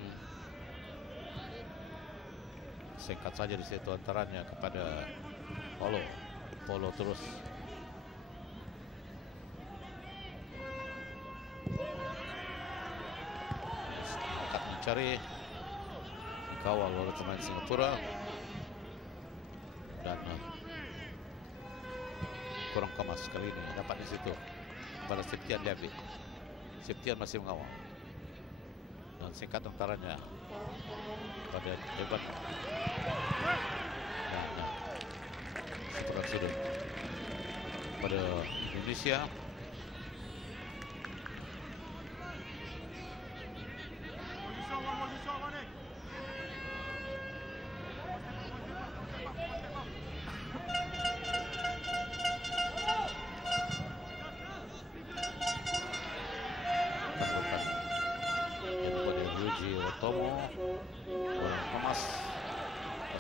singkat saja di situ antaranya kepada Polo terus akan mencari kawal oleh pemain Singapura dan kurang kemas kali ini dapat di situ kepada Septian Levi. Septian masih mengawal dan singkat antaranya pada Evan dan seperti sudah pada Indonesia.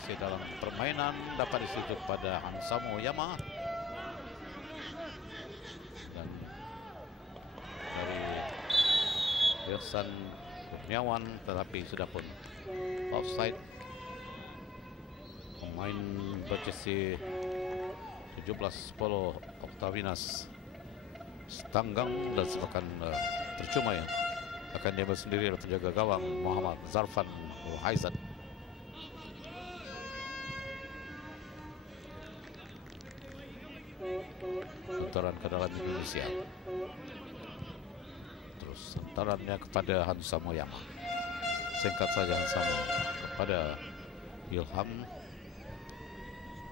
Masih dalam permainan dapat disitu pada Hansamu Yama dan dari Wilson Kurniawan, tetapi sudah pun offside. Pemain berjersey 17 Polo Octavinas Stanggang dan sepakan tercuma ya. Akan diambil sendiri oleh penjaga gawang Muhammad Zarfan Haizan. Putaran ke dalam Indonesia. Terus sentarannya kepada Hansamu Yama. Singkat saja Hansamu kepada Ilham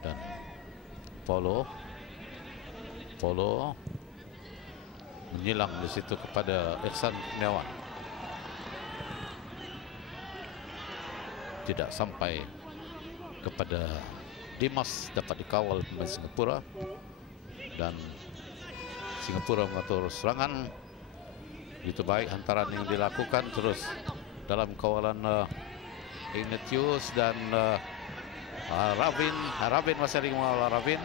dan Polo menyilang di situ kepada Ihsan Kurniawan. Tidak sampai kepada Dimas, dapat dikawal pemain Singapura dan Singapura mengatur serangan. Begitu baik hantaran yang dilakukan terus dalam kawalan Ignatius dan Ravin masih ada mengawal Ravin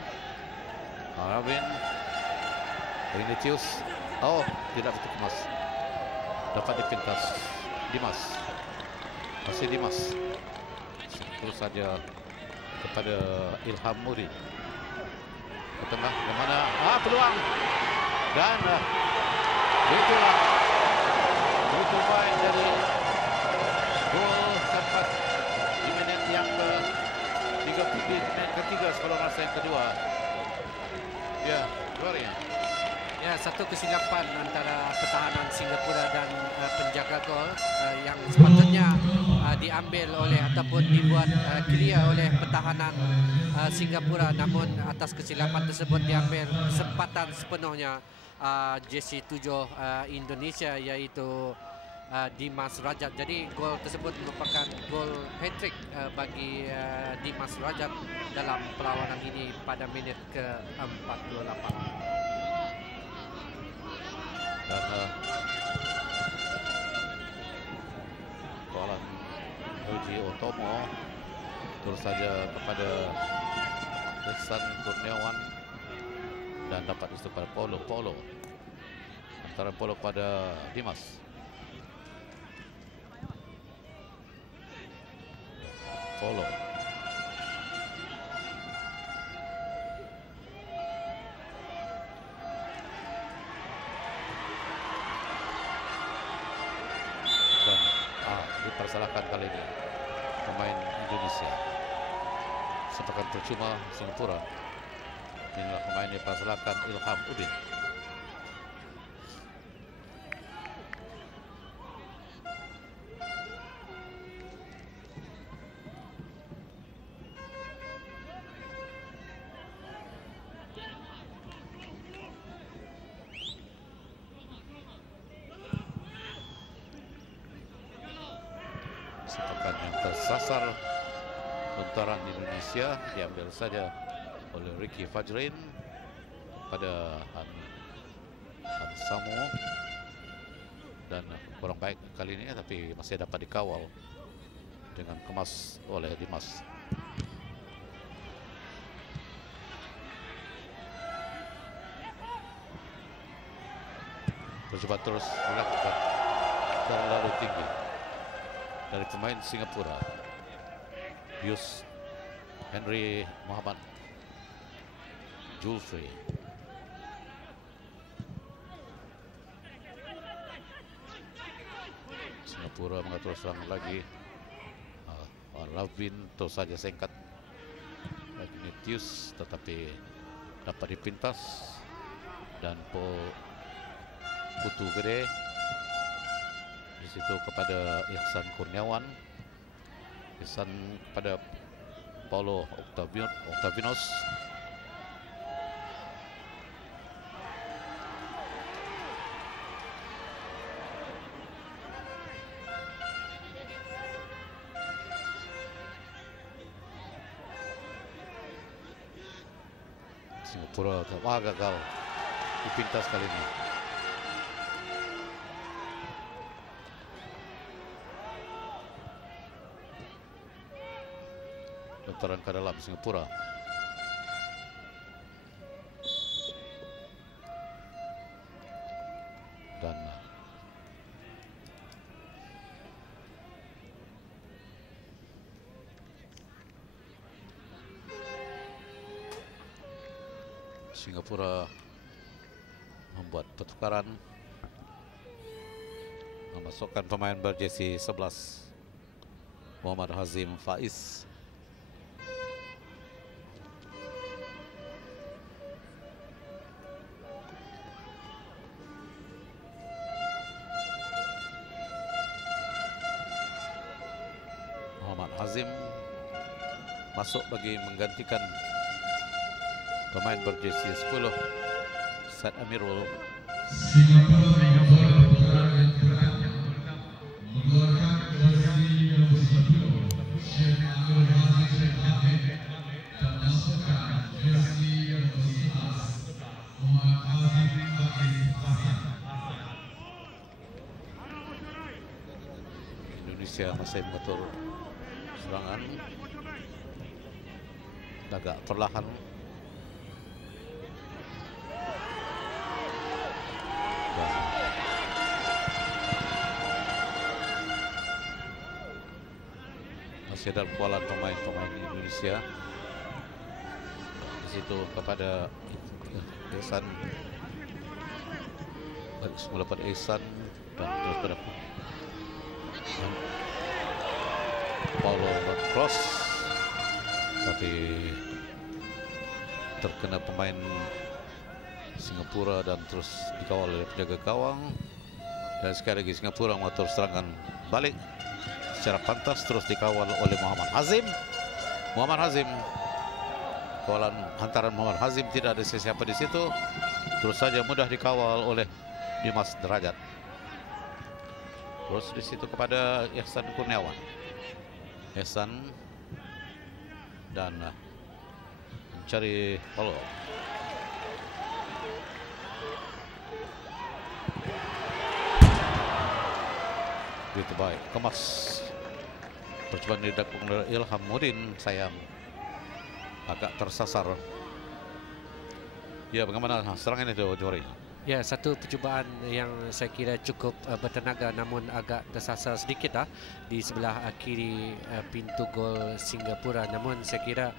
Ignatius. Oh, tidak dikemas. Dapat dipintas Dimas. Masih Dimas. Terus saja kepada Ilham Murid. Ke tengah, ke mana? Peluang. Dan itulah begitu baik dari gol keempat di menit yang ke-30, menit ketiga sebelum masa yang kedua. Ya, luarnya. Ya, satu kesilapan antara pertahanan Singapura dan penjaga gol yang sepatutnya diambil oleh ataupun dibuat clear oleh pertahanan Singapura, namun atas kesilapan tersebut diambil kesempatan sepenuhnya jersey 7 Indonesia, iaitu Dimas Rajab. Jadi gol tersebut merupakan gol hat-trick bagi Dimas Rajab dalam perlawanan ini pada menit ke-48. Dan golan Haji Otomo terus saja kepada Ihsan Kurniawan dan dapat itu pada Paulo antara Paulo pada Dimas. Paulo dipersalahkan kali ini pemain Indonesia. Sepakan percuma Singapura. Inilah pemain yang dipersalahkan, Ilham Udin. Sepakan yang tersasar lontaran Indonesia diambil saja oleh Ricky Fajrin pada Samu, dan kurang baik kali ini tapi masih dapat dikawal dengan kemas oleh Dimas. Percobaan terus dilakukan terlalu tinggi dari pemain Singapura. Yus Henry Muhammad Julfri. Singapura mengatur serangan lagi. Ravin terus saja singkat Ignatius, tetapi dapat dipintas dan Putu Gede di situ kepada Ihsan Kurniawan. Ihsan kepada Paulo Octavinos. Singapura gagal dipintas kali ini. Lontaran ke dalam Singapura. Dan Singapura membuat pertukaran, memasukkan pemain berjersey 11 Muhammad Hazim Faiz. Muhammad Hazim masuk bagi menggantikan pemain berjersey 10 Said Amirul. Indonesia masih mengatur serangan agak perlahan. Dan masih dalam kualan pemain-pemain Indonesia. Di situ kepada Ihsan, semula pada Ihsan dan terus pada Paulo cross, tapi terkena pemain Singapura dan terus dikawal oleh penjaga gawang. Dan sekali lagi Singapura mengatur serangan balik secara pantas, terus dikawal oleh Muhammad Hazim. Kawalan hantaran Muhammad Hazim, tidak ada siapa di situ. Terus saja mudah dikawal oleh Dimas Derajat. Terus di situ kepada Ihsan Kurniawan. Ihsan dan mencari Paulo. Begitu baik, kemas. Percobaan didakung oleh Ilham Mudin, sayang agak tersasar. Ya, bagaimana serangan itu, Johri? Ya, satu percubaan yang saya kira cukup bertenaga namun agak tersasar sedikit di sebelah kiri pintu gol Singapura. Namun saya kira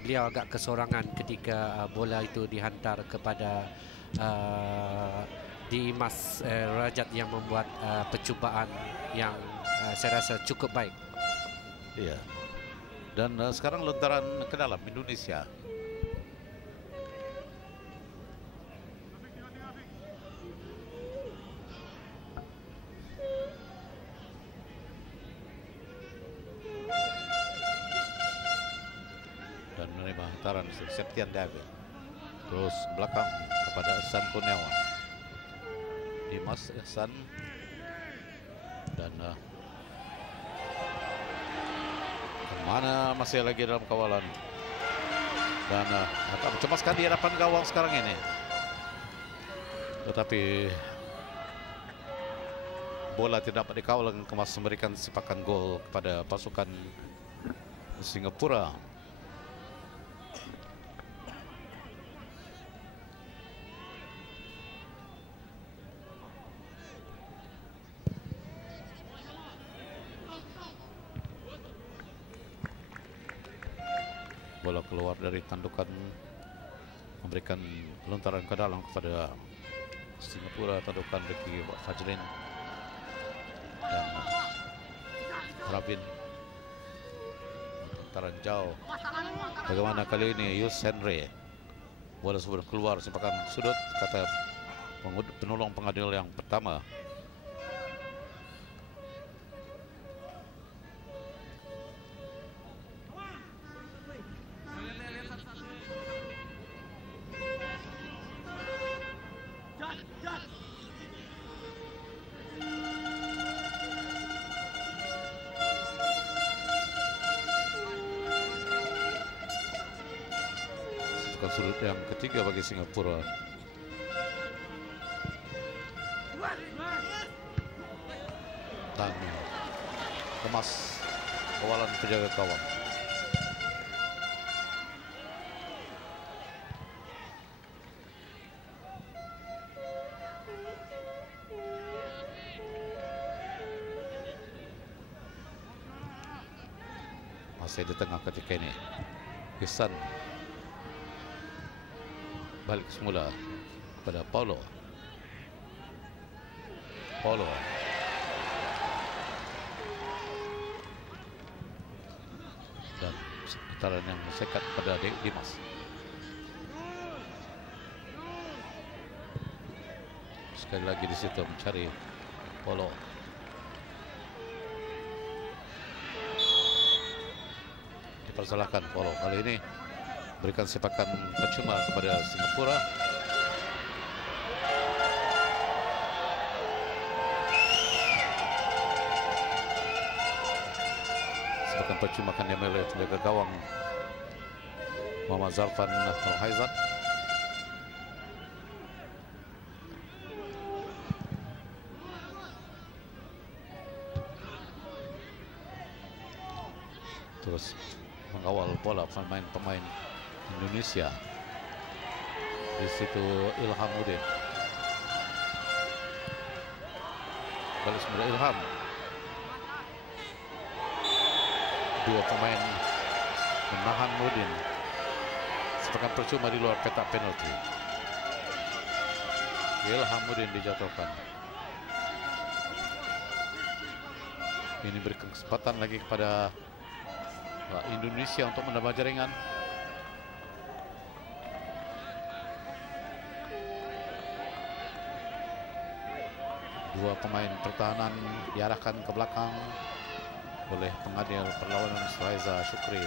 beliau agak kesorangan ketika bola itu dihantar kepada Dimas Rajat yang membuat percubaan yang saya rasa cukup baik. Iya. Dan sekarang lontaran ke dalam Indonesia. Dan menerima hantaran Septian David. Terus belakang kepada Ihsan Kurniawan. Dimas Ihsan dan mana masih lagi dalam kawalan dan akan mencemaskan di hadapan gawang sekarang ini, tetapi bola tidak dapat dikawal dengan kemas, memberikan sipakan gol kepada pasukan Singapura. Bola keluar dari tandukan, memberikan lontaran ke dalam kepada Singapura. Tandukan bagi Fajrin dan Rabin. Lontaran jauh. Bagaimana kali ini Yus Henry? Bola sudah keluar, sepakan sudut, kata penolong pengadil yang pertama. Sudut yang ketiga bagi Singapura. Dan kemas kawalan penjaga gawang. Masih di tengah ketika ini Ihsan balik semula kepada Paulo. Dan putaran yang sekat pada Dimas. Sekali lagi di situ mencari Paulo. Dipersalahkan Paulo kali ini. Berikan sepakan percuma kepada Singapura. Sepakan percuma akan diambil oleh penjaga gawang Muhammad Zarfan Nurhaizat. Terus mengawal bola pemain-pemain Indonesia. Di situ Ilham Mudin. Balik semula Ilham. Dua pemain menahan Nurdin. Sepakan percuma di luar petak penalti. Ilhamuddin dijatuhkan. Ini beri kesempatan lagi kepada Indonesia untuk menambah jaringan. Dua pemain pertahanan diarahkan ke belakang oleh pengadil perlawanan Raiza Syukri.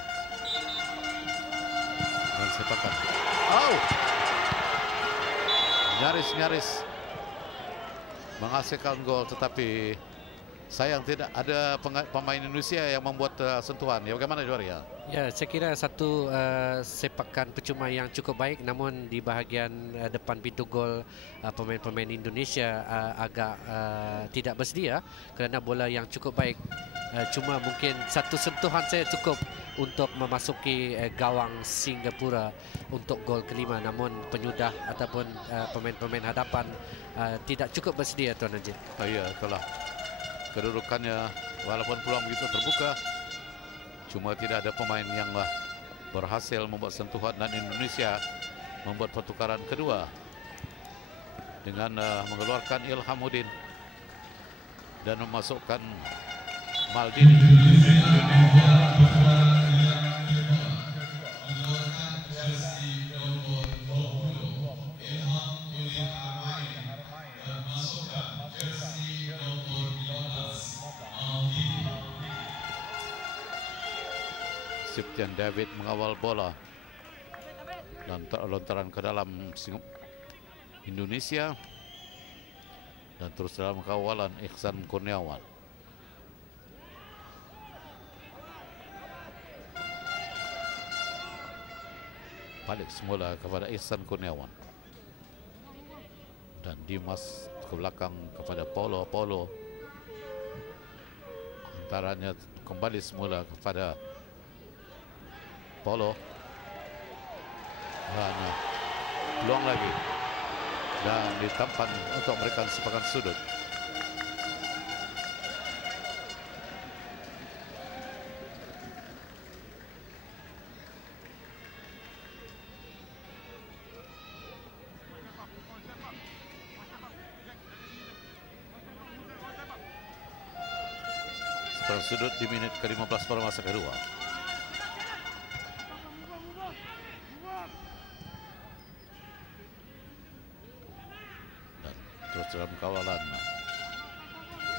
Dan sepakan. Nyaris-nyaris menghasilkan gol, tetapi sayang tidak ada pemain Indonesia yang membuat sentuhan. Ya, bagaimana Juaria? Ya, saya kira satu sepakan percuma yang cukup baik, namun di bahagian depan pintu gol pemain-pemain Indonesia agak tidak bersedia kerana bola yang cukup baik. Cuma mungkin satu sentuhan saya cukup untuk memasuki gawang Singapura untuk gol kelima, namun penyudah ataupun pemain-pemain hadapan tidak cukup bersedia, Tuan Najib. Ya, itulah kedudukannya, walaupun peluang begitu terbuka, cuma tidak ada pemain yang berhasil membuat sentuhan, dan Indonesia membuat pertukaran kedua dengan mengeluarkan Ilhamuddin dan memasukkan Maldini. Septian David mengawal bola dan lontaran ke dalam Indonesia, dan terus dalam kawalan Ihsan Kurniawan. Balik semula kepada Ihsan Kurniawan dan Dimas ke belakang kepada Paulo. Antaranya kembali semula kepada Paulo. Dan peluang lagi, dan ditampan untuk memberikan sepakan sudut. Sepakan sudut di menit ke-15 pada masa kedua. Dalam kawalan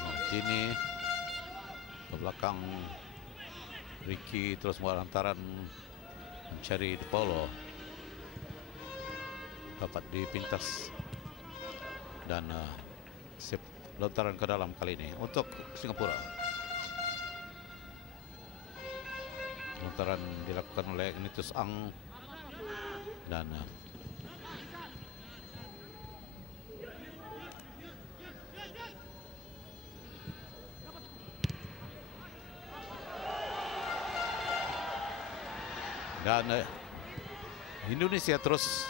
Martini ke belakang, Ricky terus membuat antaran mencari De Paulo, dapat dipintas dan lontaran ke dalam kali ini untuk Singapura. Lontaran dilakukan oleh Ignatius Ang dan Indonesia terus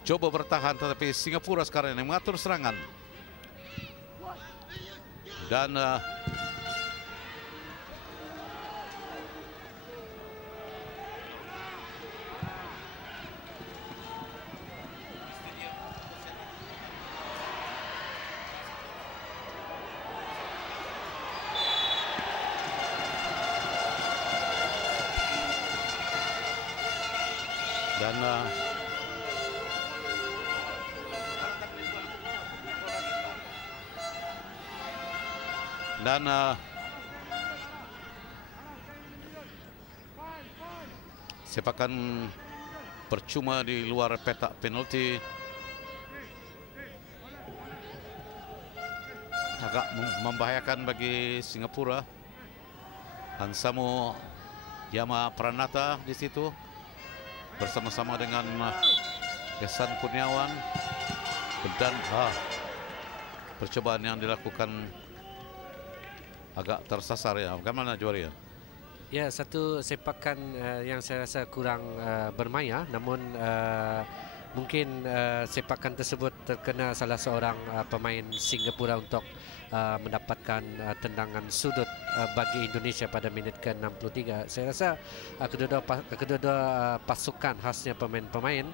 coba bertahan, tetapi Singapura sekarang yang mengatur serangan. Dan sepakan percuma di luar petak penalti agak membahayakan bagi Singapura. Hansamu Yama Pranata di situ bersama-sama dengan Ihsan Kurniawan, dan percobaan yang dilakukan agak tersasar. Ya, bagaimana Juaria? Ya, satu sepakan yang saya rasa kurang bermaya, namun mungkin sepakan tersebut terkena salah seorang pemain Singapura untuk mendapatkan tendangan sudut bagi Indonesia pada minit ke-63. Saya rasa kedua-dua pasukan khasnya pemain-pemain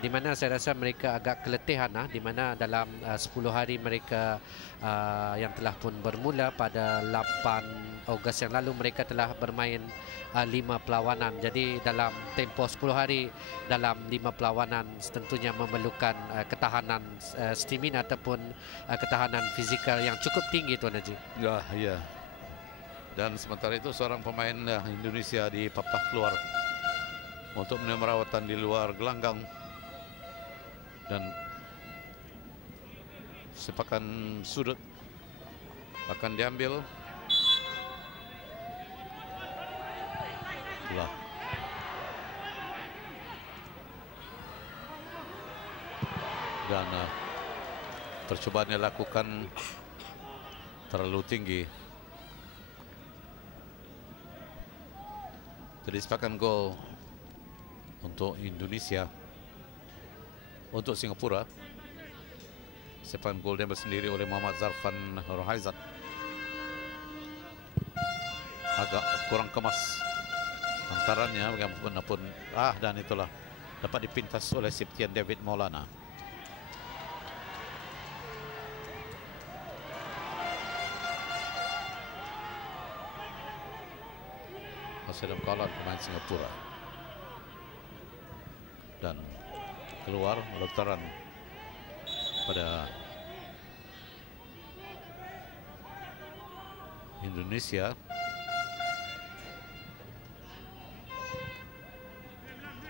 di mana saya rasa mereka agak keletihan di mana dalam 10 hari mereka yang telah pun bermula pada 8 Ogos yang lalu mereka telah bermain 5 perlawanan. Jadi dalam tempoh 10 hari dalam 5 perlawanan tentunya memerlukan ketahanan stamina ataupun ketahanan fizikal yang cukup tinggi, Tuan Haji. Ya. Dan sementara itu seorang pemain Indonesia dipapah keluar untuk menerima rawatan di luar gelanggang, dan sepakan sudut akan diambil. Itulah. Dan percobaan yang dilakukan terlalu tinggi. Jadi sepakan gol untuk Indonesia. Untuk Singapura, sepakan gol diambil sendiri oleh Muhammad Zarfan Rohaizat. Agak kurang kemas antarannya, bagaimanapun dan itulah dapat dipintas oleh Septian David Maulana. Masih dalam kawalan pemain Singapura, dan keluar lontaran pada Indonesia.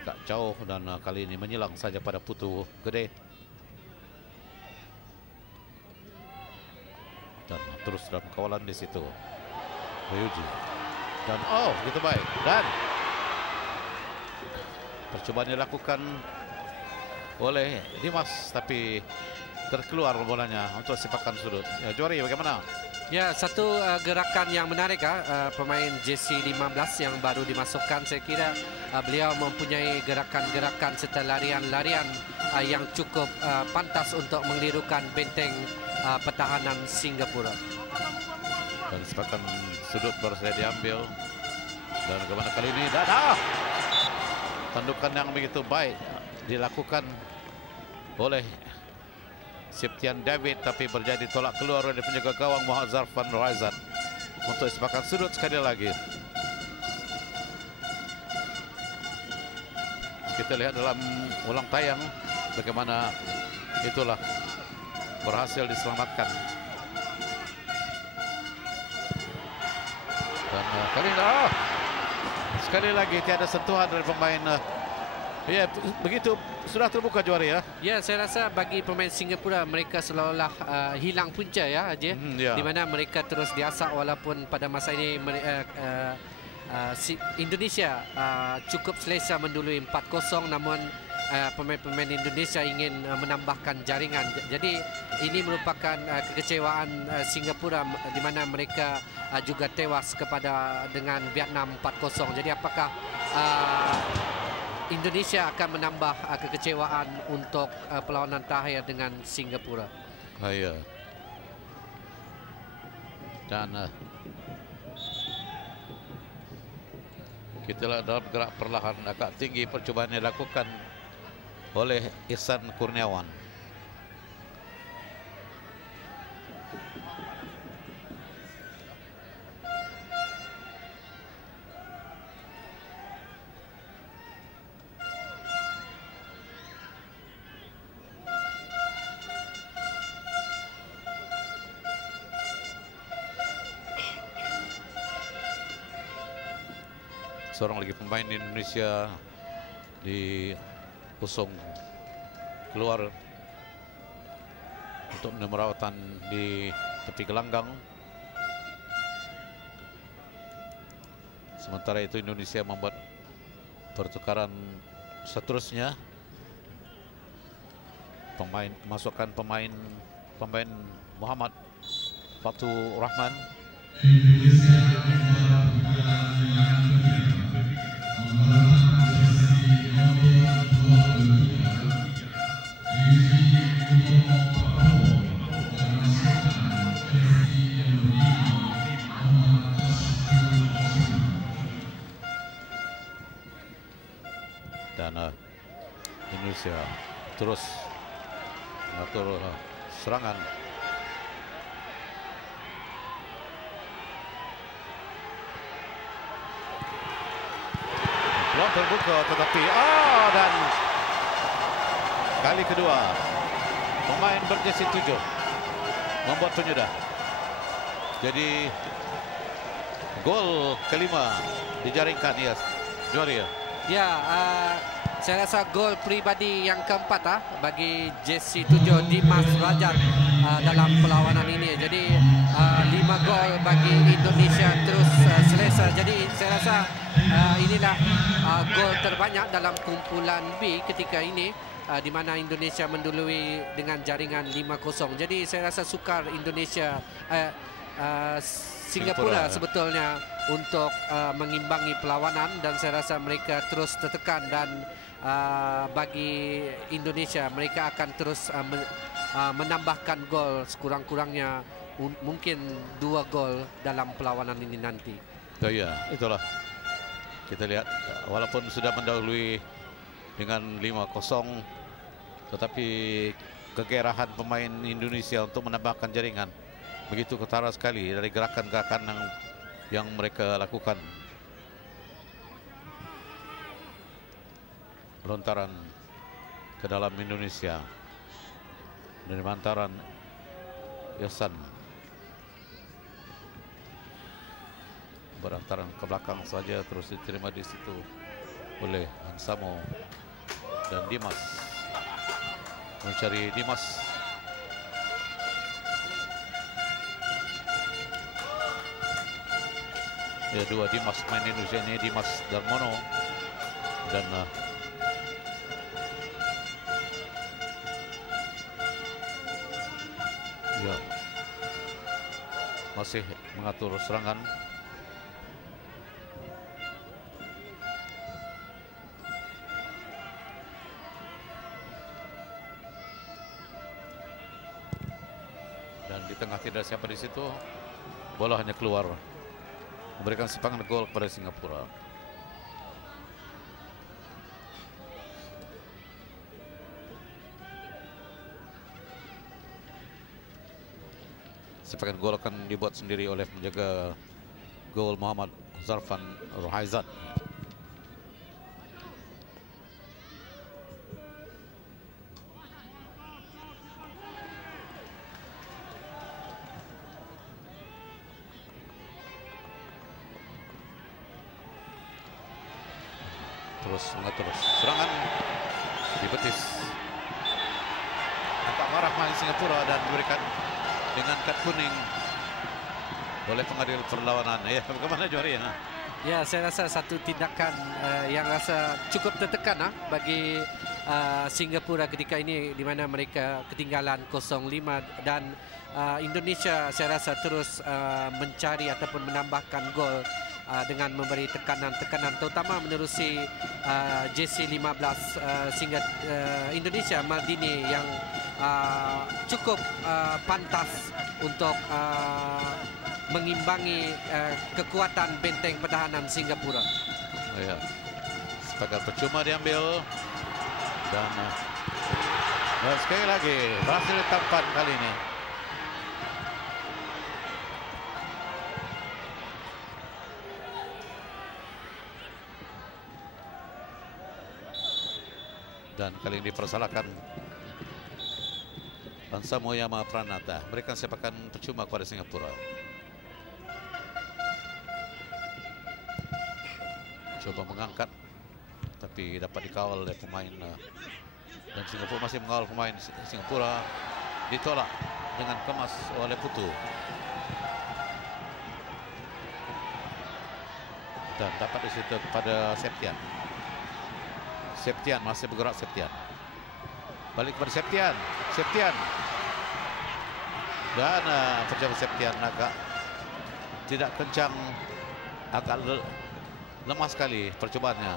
Tak jauh dan kali ini menyilang saja pada Putu Gede. Dan terus dalam kawalan di situ Ryuji. Dan gitu baik. Dan percobaan dilakukan oleh Dimas, tapi terkeluar bolanya untuk sepakan sudut. Ya, Johari, bagaimana? Ya, satu gerakan yang menarik pemain JC15 yang baru dimasukkan. Saya kira beliau mempunyai gerakan-gerakan serta larian-larian yang cukup pantas untuk mengelirukan benteng pertahanan Singapura. Dan sepakan sudut baru saja diambil. Dan bagaimana kali ini? Dan tandukan yang begitu baik dilakukan oleh Septian David, tapi berjadi tolak keluar oleh penjaga gawang Muhammad Zarfan Rohaizat untuk sepakan sudut sekali lagi. Kita lihat dalam ulang tayang bagaimana itulah berhasil diselamatkan. Dan kali ini sekali lagi tiada sentuhan dari pemain. Ya, begitu sudah terbuka, Johari ya. Ya, saya rasa bagi pemain Singapura mereka seolah-olah hilang punca ya, Haji. Ya. Di mana mereka terus diasak walaupun pada masa ini Indonesia cukup selesa mendului 4-0, namun pemain-pemain Indonesia ingin menambahkan jaringan. Jadi ini merupakan kekecewaan Singapura di mana mereka juga tewas dengan Vietnam 4-0. Jadi apakah Indonesia akan menambah kekecewaan untuk perlawanan terakhir dengan Singapura? Ya. Dan kita lihat dalam gerak perlahan agak tinggi percobaan yang dilakukan oleh Ihsan Kurniawan. Seorang lagi pemain Indonesia diusung keluar untuk menerima rawatan di tepi gelanggang. Sementara itu Indonesia membuat pertukaran seterusnya. Masukkan pemain Muhammad Fatur Rahman. Dan Indonesia terus mengatur serangan. Peluang terbuka tetapi dan kali kedua pemain berjersey 7 membuat penyudah. Jadi gol kelima dijaringkan ya, Juari ya. Ya, saya rasa gol pribadi yang keempat bagi jersey 7 Dimas Rajat dalam perlawanan ini. Jadi 5 gol bagi Indonesia terus selesa. Jadi saya rasa inilah gol terbanyak dalam kumpulan B ketika ini, di mana Indonesia mendului dengan jaringan 5-0. Jadi saya rasa sukar Indonesia Singapura sebetulnya untuk mengimbangi perlawanan, dan saya rasa mereka terus tertekan, dan bagi Indonesia mereka akan terus menambahkan gol sekurang-kurangnya mungkin 2 gol dalam perlawanan ini nanti. Oh ya, itulah. Kita lihat walaupun sudah mendahului dengan 5-0, tetapi kegerahan pemain Indonesia untuk menambahkan jaringan begitu ketara sekali dari gerakan-gerakan yang mereka lakukan. Lontaran ke dalam Indonesia dari mantaran Yasan, berantaran ke belakang saja, terus diterima di situ oleh Hansamo dan Dimas, mencari Dimas. Ya, 2 Dimas main Indonesia ini, Dimas Darmono dan ya masih mengatur serangan. Dan di tengah tidak siapa di situ, bola hanya keluar, memberikan sepakan gol kepada Singapura. Sepakan gol akan dibuat sendiri oleh penjaga gol Muhammad Zarfan Rohaizat. Terus mengatur serangan di betis. Nampak marah main Singapura dan diberikan dengan kad kuning oleh pengadil perlawanan. Ya, bagaimana Juari ya? Ya, saya rasa satu tindakan yang rasa cukup tertekan bagi Singapura ketika ini, di mana mereka ketinggalan 0-5, dan Indonesia saya rasa terus mencari ataupun menambahkan gol dengan memberi tekanan-tekanan, terutama menerusi jersey 15 sehingga Indonesia Maldini yang cukup pantas untuk mengimbangi kekuatan benteng pertahanan Singapura. Ya, sepakat percuma diambil, dan sekali lagi berhasil ditampan kali ini. Dan kali ini dipersalahkan Samoyama Pranata, berikan sepakan percuma kepada Singapura. Coba mengangkat, tapi dapat dikawal oleh pemain, dan Singapura masih mengawal pemain Singapura, ditolak dengan kemas oleh Putu. Dan dapat di situ kepada Septian. Septian masih bergerak, Septian. Balik kepada Septian. Septian. Dan percobaan Septian agak tidak kencang, agak lemah sekali percobaannya.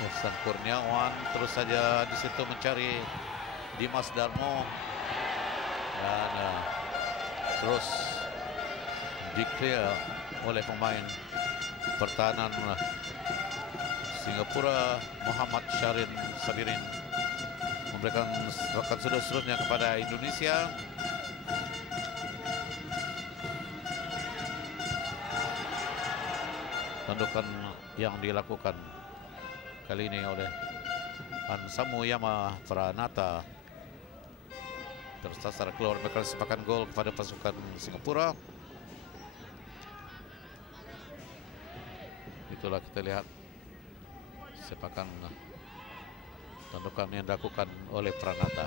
Ihsan Kurniawan terus saja di situ mencari Dimas Darmo, dan terus di-clear oleh pemain pertahanan Singapura, Muhammad Syarin Sabirin memberikan sepakan sudut-sudutnya kepada Indonesia. Tandukan yang dilakukan kali ini oleh Samuyama Pranata tersasar keluar, memberikan sepakan gol kepada pasukan Singapura. Itulah kita lihat sepakan tandukan yang dilakukan oleh Pranata.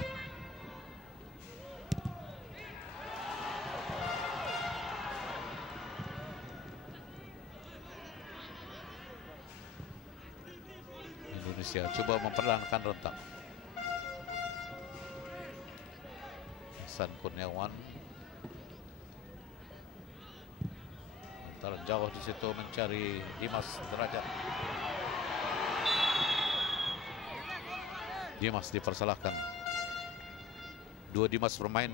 Indonesia coba memperlahankan rentak. Hasan Kurniawan antara jauh di situ mencari Dimas Derajat. Dimas dipersalahkan. Dua Dimas bermain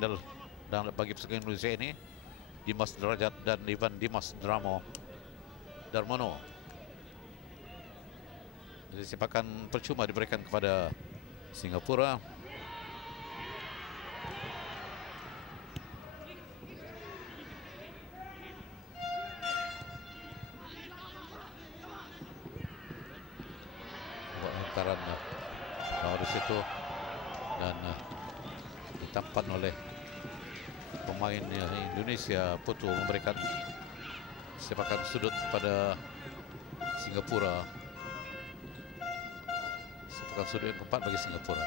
dan bagi pasukan Indonesia ini, Dimas Derajat dan Ivan Dimas Darmono. Jadi sepakan percuma diberikan kepada Singapura. Hantaran di situ dan ditampan oleh pemain Indonesia. Putu memberikan sepakan sudut pada Singapura. Sepakan sudut yang keempat bagi Singapura.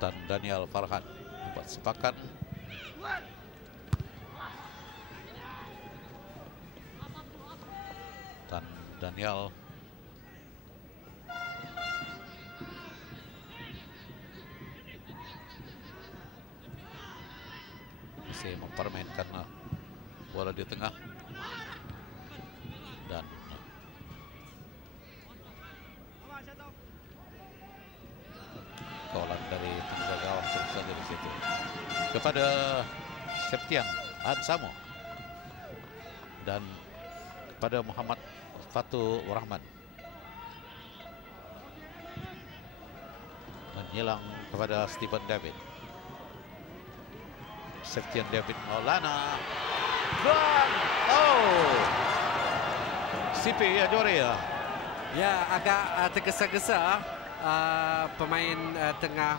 Dan Daniel Farhan membuat sepakan. Dan Daniel masih mempermainkan bola di tengah dan kawalan dari penjaga gawang terus saja di situ kepada Septian Ansamo dan kepada Muhammad Fatul Rahman dan hilang kepada Stephen David. Septian David Maulana dan CP Ajoria. Ya, agak tergesa-gesa pemain tengah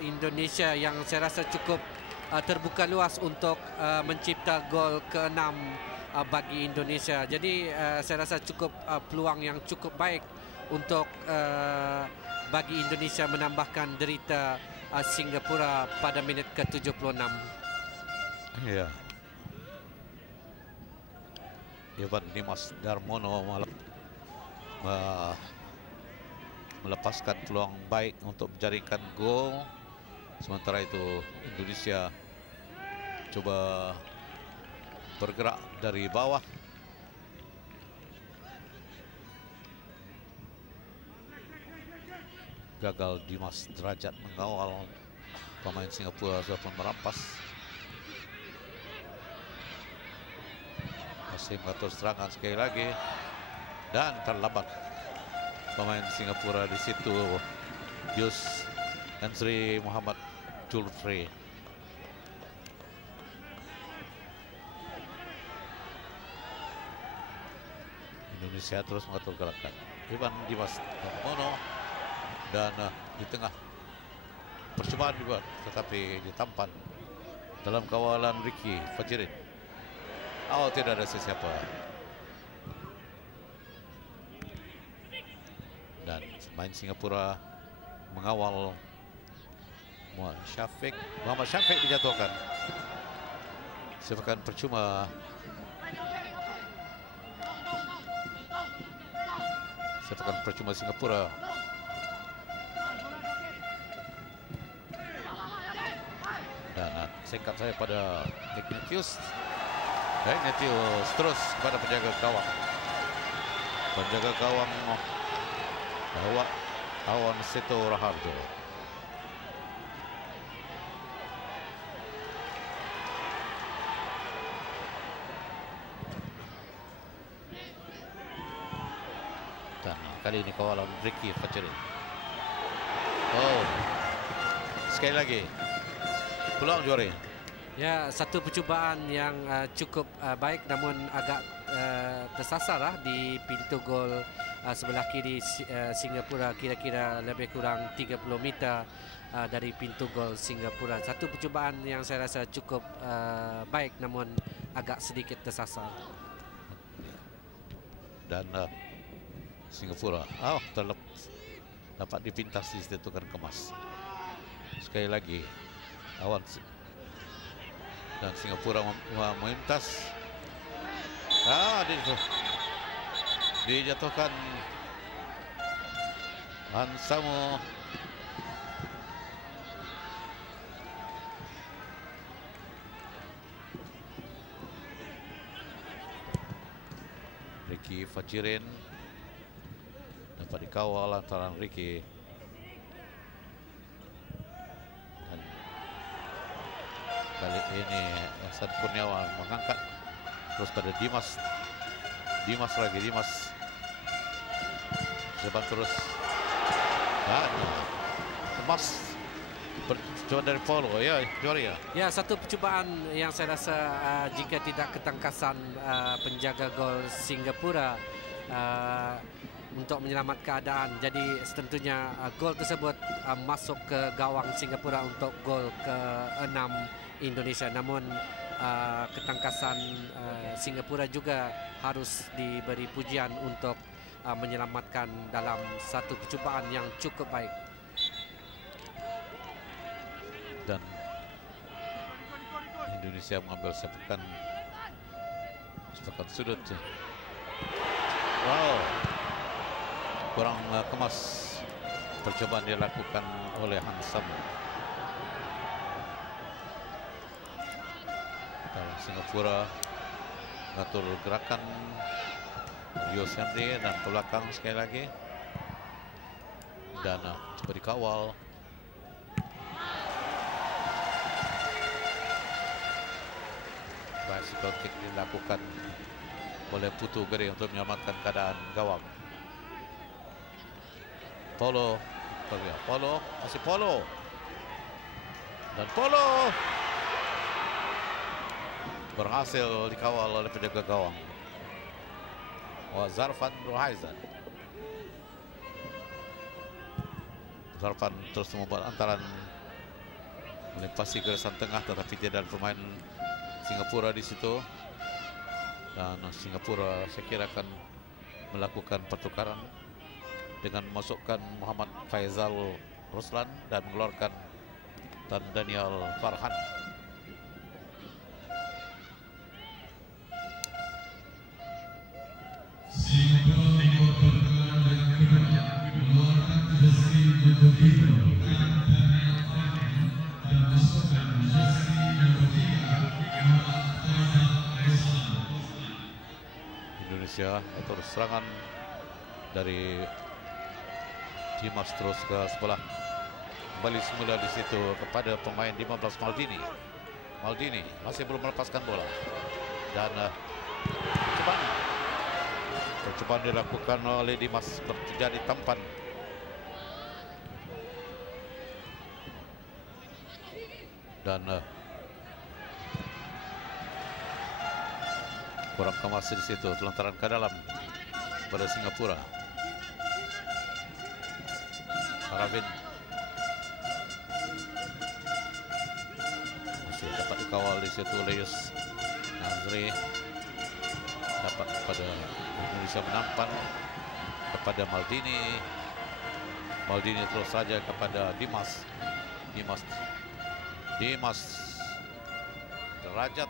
Indonesia yang saya rasa cukup terbuka luas untuk mencipta gol ke-6 bagi Indonesia. Jadi saya rasa cukup peluang yang cukup baik untuk bagi Indonesia menambahkan derita Singapura pada minit ke-76. Ya. Ivan Dimas Darmono melepaskan peluang baik untuk menjaringkan gol. Sementara itu Indonesia coba bergerak dari bawah. Gagal Dimas Derajat mengawal pemain Singapura sudah merampas. Masih mengatur serangan sekali lagi dan terlambat pemain Singapura di situ. Yus Ansri Muhammad Julfri. Indonesia terus mengatur gerakan. Ivan Dimas Darmono dan di tengah percobaan dibuat tetapi ditampan dalam kawalan Ricky Fajirin. Tidak ada sesiapa. Dan pemain Singapura mengawal Muhammad Syafiq dijatuhkan. Sepakan percuma. Sepakan percuma Singapura. Dan singkat saya pada Ignatius. Ignatius terus kepada penjaga gawang. Penjaga gawang Bawa Awan Seto Raharjo. Dan kali ini kawalan Ricky Facirin. Oh, sekali lagi peluang juara. Ya, satu percubaan yang cukup baik namun agak tersasar di pintu gol sebelah kiri Singapura, kira-kira lebih kurang 30 meter dari pintu gol Singapura. Satu percubaan yang saya rasa cukup baik namun agak sedikit tersasar. Dan Singapura dapat dipintas di situ tukar kemas. Sekali lagi Awan dan Singapura memintas. Dijatuhkan Hansamo. Ricky Facirin dapat dikawal antara Ricky dan kali ini Hasan Kurniawan mengangkat terus pada Dimas Seban terus dan emas percobaan dari Paulo ya juara. Ya, satu percubaan yang saya rasa jika tidak ketangkasan penjaga gol Singapura untuk menyelamat keadaan, jadi tentunya gol tersebut masuk ke gawang Singapura untuk gol ke-6 Indonesia. Namun ketangkasan Singapura juga harus diberi pujian untuk menyelamatkan dalam satu percubaan yang cukup baik. Dan Indonesia mengambil sepakan sudut. Wow, kurang kemas percobaan dilakukan oleh Hansam. Dan Singapura mengatur gerakan Rios Henry dan ke belakang sekali lagi dan coba dikawal. Bicycle kick dilakukan oleh Putu Gering untuk menyelamatkan keadaan gawang. Paulo masih Paulo dan Paulo berhasil dikawal oleh penjaga gawang Zarfan Rohaizan. Zarfan terus membuat antaran melintasi garisan tengah, tetapi tidak ada pemain Singapura di situ. Dan Singapura saya kira akan melakukan pertukaran dengan memasukkan Muhammad Faizal Ruslan dan mengeluarkan Tan Daniel Farhan. Indonesia atur serangan dari Dimas terus ke sebelah, kembali semula di situ kepada pemain 15 Maldini masih belum melepaskan bola dan percobaan dilakukan oleh Dimas terjadi tampan dan kurang kemas di situ, lantaran ke dalam pada Singapura. Aravin masih dapat dikawal di situ oleh Yus Nazri, dapat pada Indonesia menampan kepada Maldini terus saja kepada Dimas derajat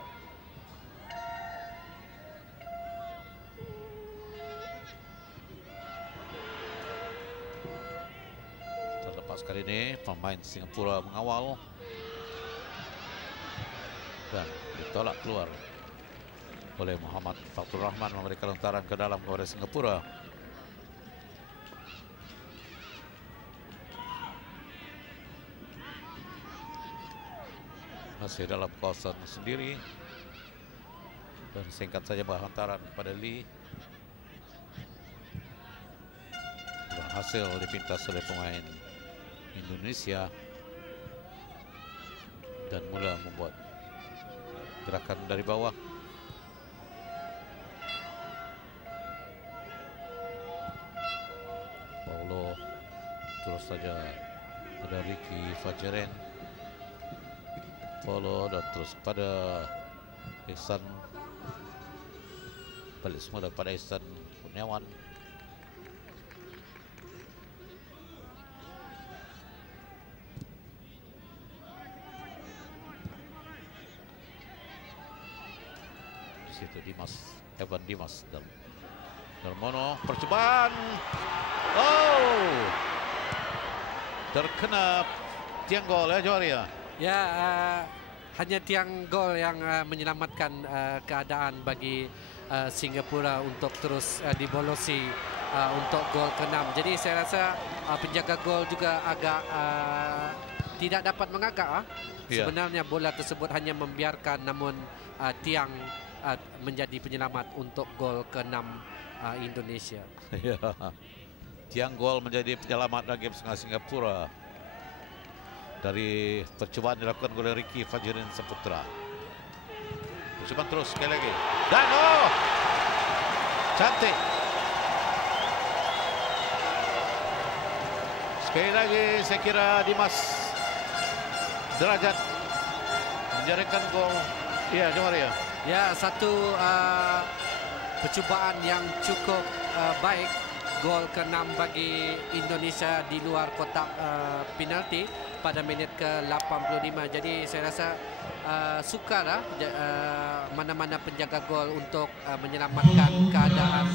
kali ini pemain Singapura mengawal dan ditolak keluar oleh Muhammad Fatur Rahman, memberikan lontaran ke dalam kepada Singapura. Masih dalam kawasan sendiri. Dan singkat saja hantaran kepada Lee. Berhasil dipintas oleh pemain Indonesia. Dan mula membuat gerakan dari bawah. Paulo terus saja pada Ricky Fajaren. Paulo dan terus pada Ihsan. Balik semula pada Ihsan Kurniawan. Di situ Evan Dimas Darmono, percobaan. Oh, terkena tiang gol ya Joharia. Ya, hanya tiang gol yang menyelamatkan keadaan bagi Singapura untuk terus dibolosi untuk gol ke-6. Jadi saya rasa penjaga gol juga agak tidak dapat mengagak. Ya. Sebenarnya bola tersebut hanya membiarkan, namun tiang menjadi penyelamat untuk gol ke-6 Indonesia. Ya. Tiang gol menjadi penyelamat bagi Singapura dari percobaan dilakukan oleh Ricky Fajrin Saputra. Percobaan terus sekali lagi. Dan cantik. Sekali lagi saya kira Dimas Derajat menjaringkan gol. Iya, Joharia. Ya, satu percobaan yang cukup baik. Gol ke-6 bagi Indonesia di luar kotak penalti pada minit ke-85. Jadi saya rasa sukarlah mana-mana penjaga gol untuk menyelamatkan keadaan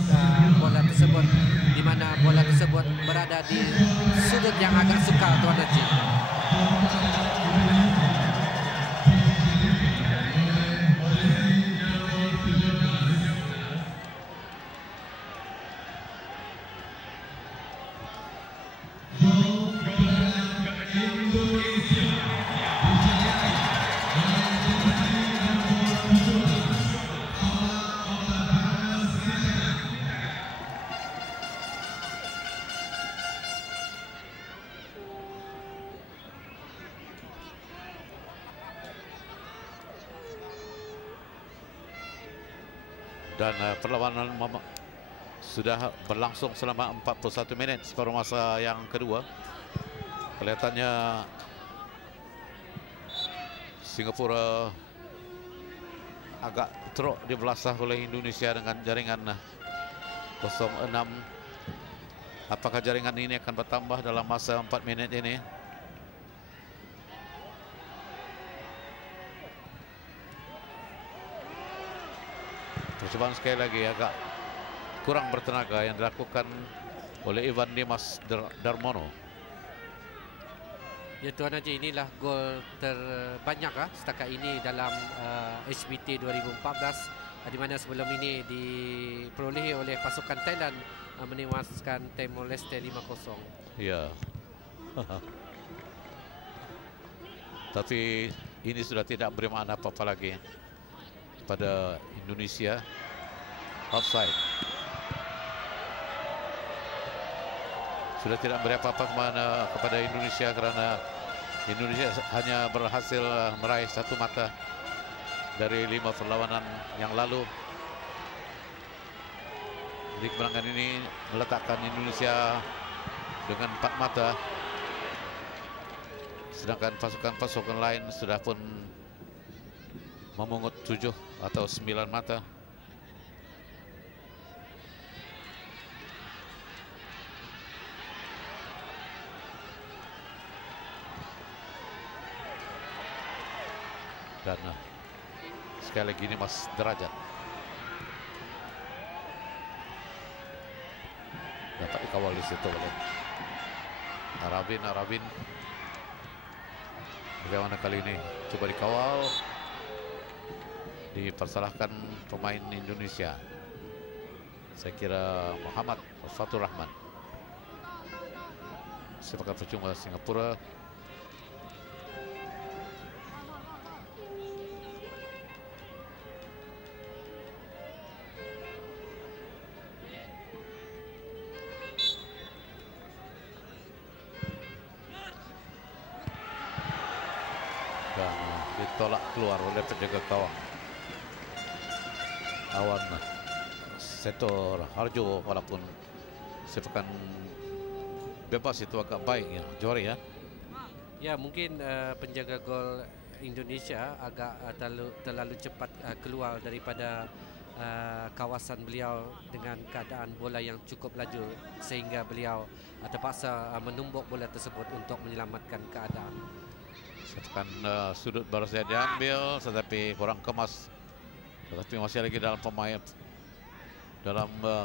bola tersebut, di mana bola tersebut berada di sudut yang agak sukar, Tuan Haji. Dan perlawanan sudah berlangsung selama 41 minit separuh masa yang kedua. Kelihatannya Singapura agak teruk dibelasah oleh Indonesia dengan jaringan 06. Apakah jaringan ini akan bertambah dalam masa 4 minit ini? Percobaan sekali lagi agak kurang bertenaga yang dilakukan oleh Evan Dimas Darmono. Ya, Tuan Haji, inilah gol terbanyak setakat ini dalam HBT 2014, di mana sebelum ini diperolehi oleh pasukan Thailand menewaskan Timor Leste 5-0. Ya. Tapi ini sudah tidak beri makna apa-apa lagi pada Indonesia. Offside. Sudah tidak beri apa-apa kepada Indonesia kerana Indonesia hanya berhasil meraih 1 mata dari 5 perlawanan yang lalu. Jadi kemenangan ini meletakkan Indonesia dengan 4 mata, sedangkan pasukan-pasukan lain sudah pun memungut 7 atau 9 mata. Dan sekali lagi ini Mas Derajat dapat dikawal di situ oleh Arabin. Bagaimana kali ini coba dikawal, dipersalahkan pemain Indonesia. Saya kira Muhammad Fatur Rahman. Sepakat percuma Singapura. ditolak keluar oleh penjaga gawang Awan Setor Harjo, walaupun sepakan bebas itu agak baik ya, Johari ya. Ya, mungkin penjaga gol Indonesia agak terlalu cepat keluar daripada kawasan beliau dengan keadaan bola yang cukup laju sehingga beliau terpaksa menumbuk bola tersebut untuk menyelamatkan keadaan. Sepakan sudut baru saja diambil tetapi kurang kemas. Tetapi masih lagi dalam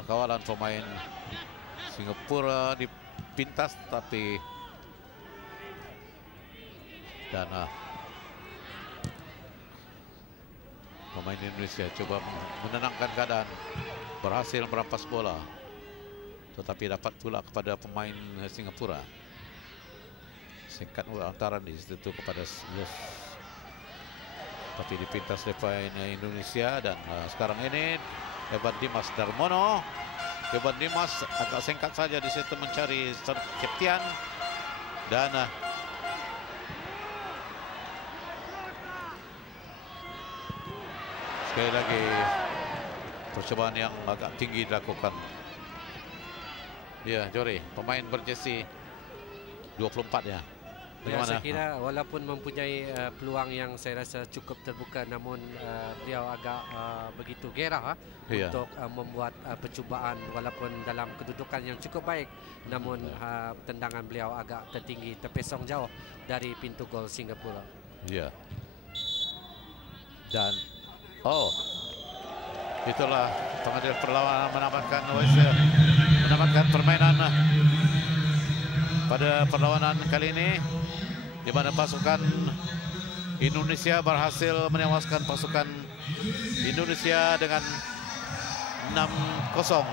kawalan pemain Singapura dipintas, tapi dan pemain Indonesia coba menenangkan keadaan, berhasil merampas bola, tetapi dapat pula kepada pemain Singapura. Singkat antaran di situ kepada Yus, tapi dipintas oleh pemain Indonesia. Dan sekarang ini Evan Dimas Darmono. Evan Dimas agak singkat saja di situ mencari Septian, dan sekali lagi percobaan yang agak tinggi dilakukan. Ya, Johari, pemain berjersey 24 ya. Ya, saya kira walaupun mempunyai peluang yang saya rasa cukup terbuka, namun beliau agak begitu gerah untuk membuat percubaan walaupun dalam kedudukan yang cukup baik, namun tendangan beliau agak tertinggi, terpesong jauh dari pintu gol Singapura. Ya. Dan itulah pengadil perlawanan menamatkan permainan pada perlawanan kali ini, di mana pasukan Indonesia berhasil menewaskan pasukan Indonesia dengan 6-0.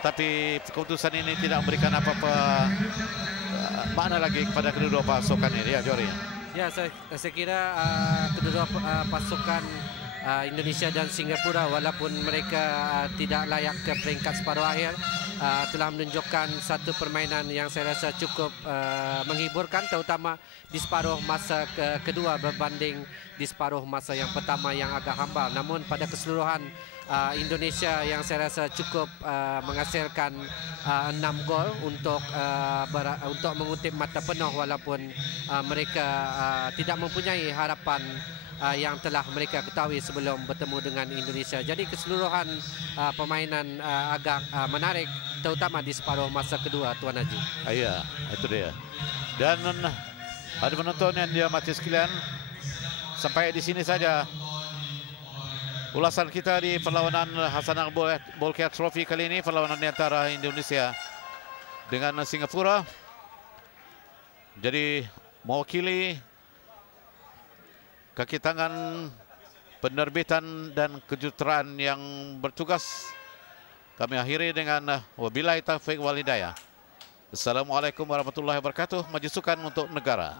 Tetapi keputusan ini tidak memberikan apa-apa makna lagi kepada kedua pasukan ini, ya, Johari. Ya, saya kira kedua pasukan Indonesia dan Singapura, walaupun mereka tidak layak ke peringkat separuh akhir, telah menunjukkan satu permainan yang saya rasa cukup menghiburkan, terutama di separuh masa kedua berbanding di separuh masa yang pertama yang agak hambar. Namun pada keseluruhan Indonesia yang saya rasa cukup menghasilkan 6 gol untuk mengutip mata penuh, walaupun mereka tidak mempunyai harapan yang telah mereka ketahui sebelum bertemu dengan Indonesia. Jadi keseluruhan permainan agak menarik, terutama di separuh masa kedua, Tuan Haji. Ya, itu dia. Dan ada penonton yang dihormati sekalian, sampai di sini saja ulasan kita di perlawanan Hasanah Bolkiah Trophy kali ini, perlawanan di antara Indonesia dengan Singapura. Jadi mewakili kaki tangan penerbitan dan kejuruteraan yang bertugas, kami akhiri dengan wabillahi taufiq wal hidayah. Assalamualaikum warahmatullahi wabarakatuh. Maju sukan untuk negara.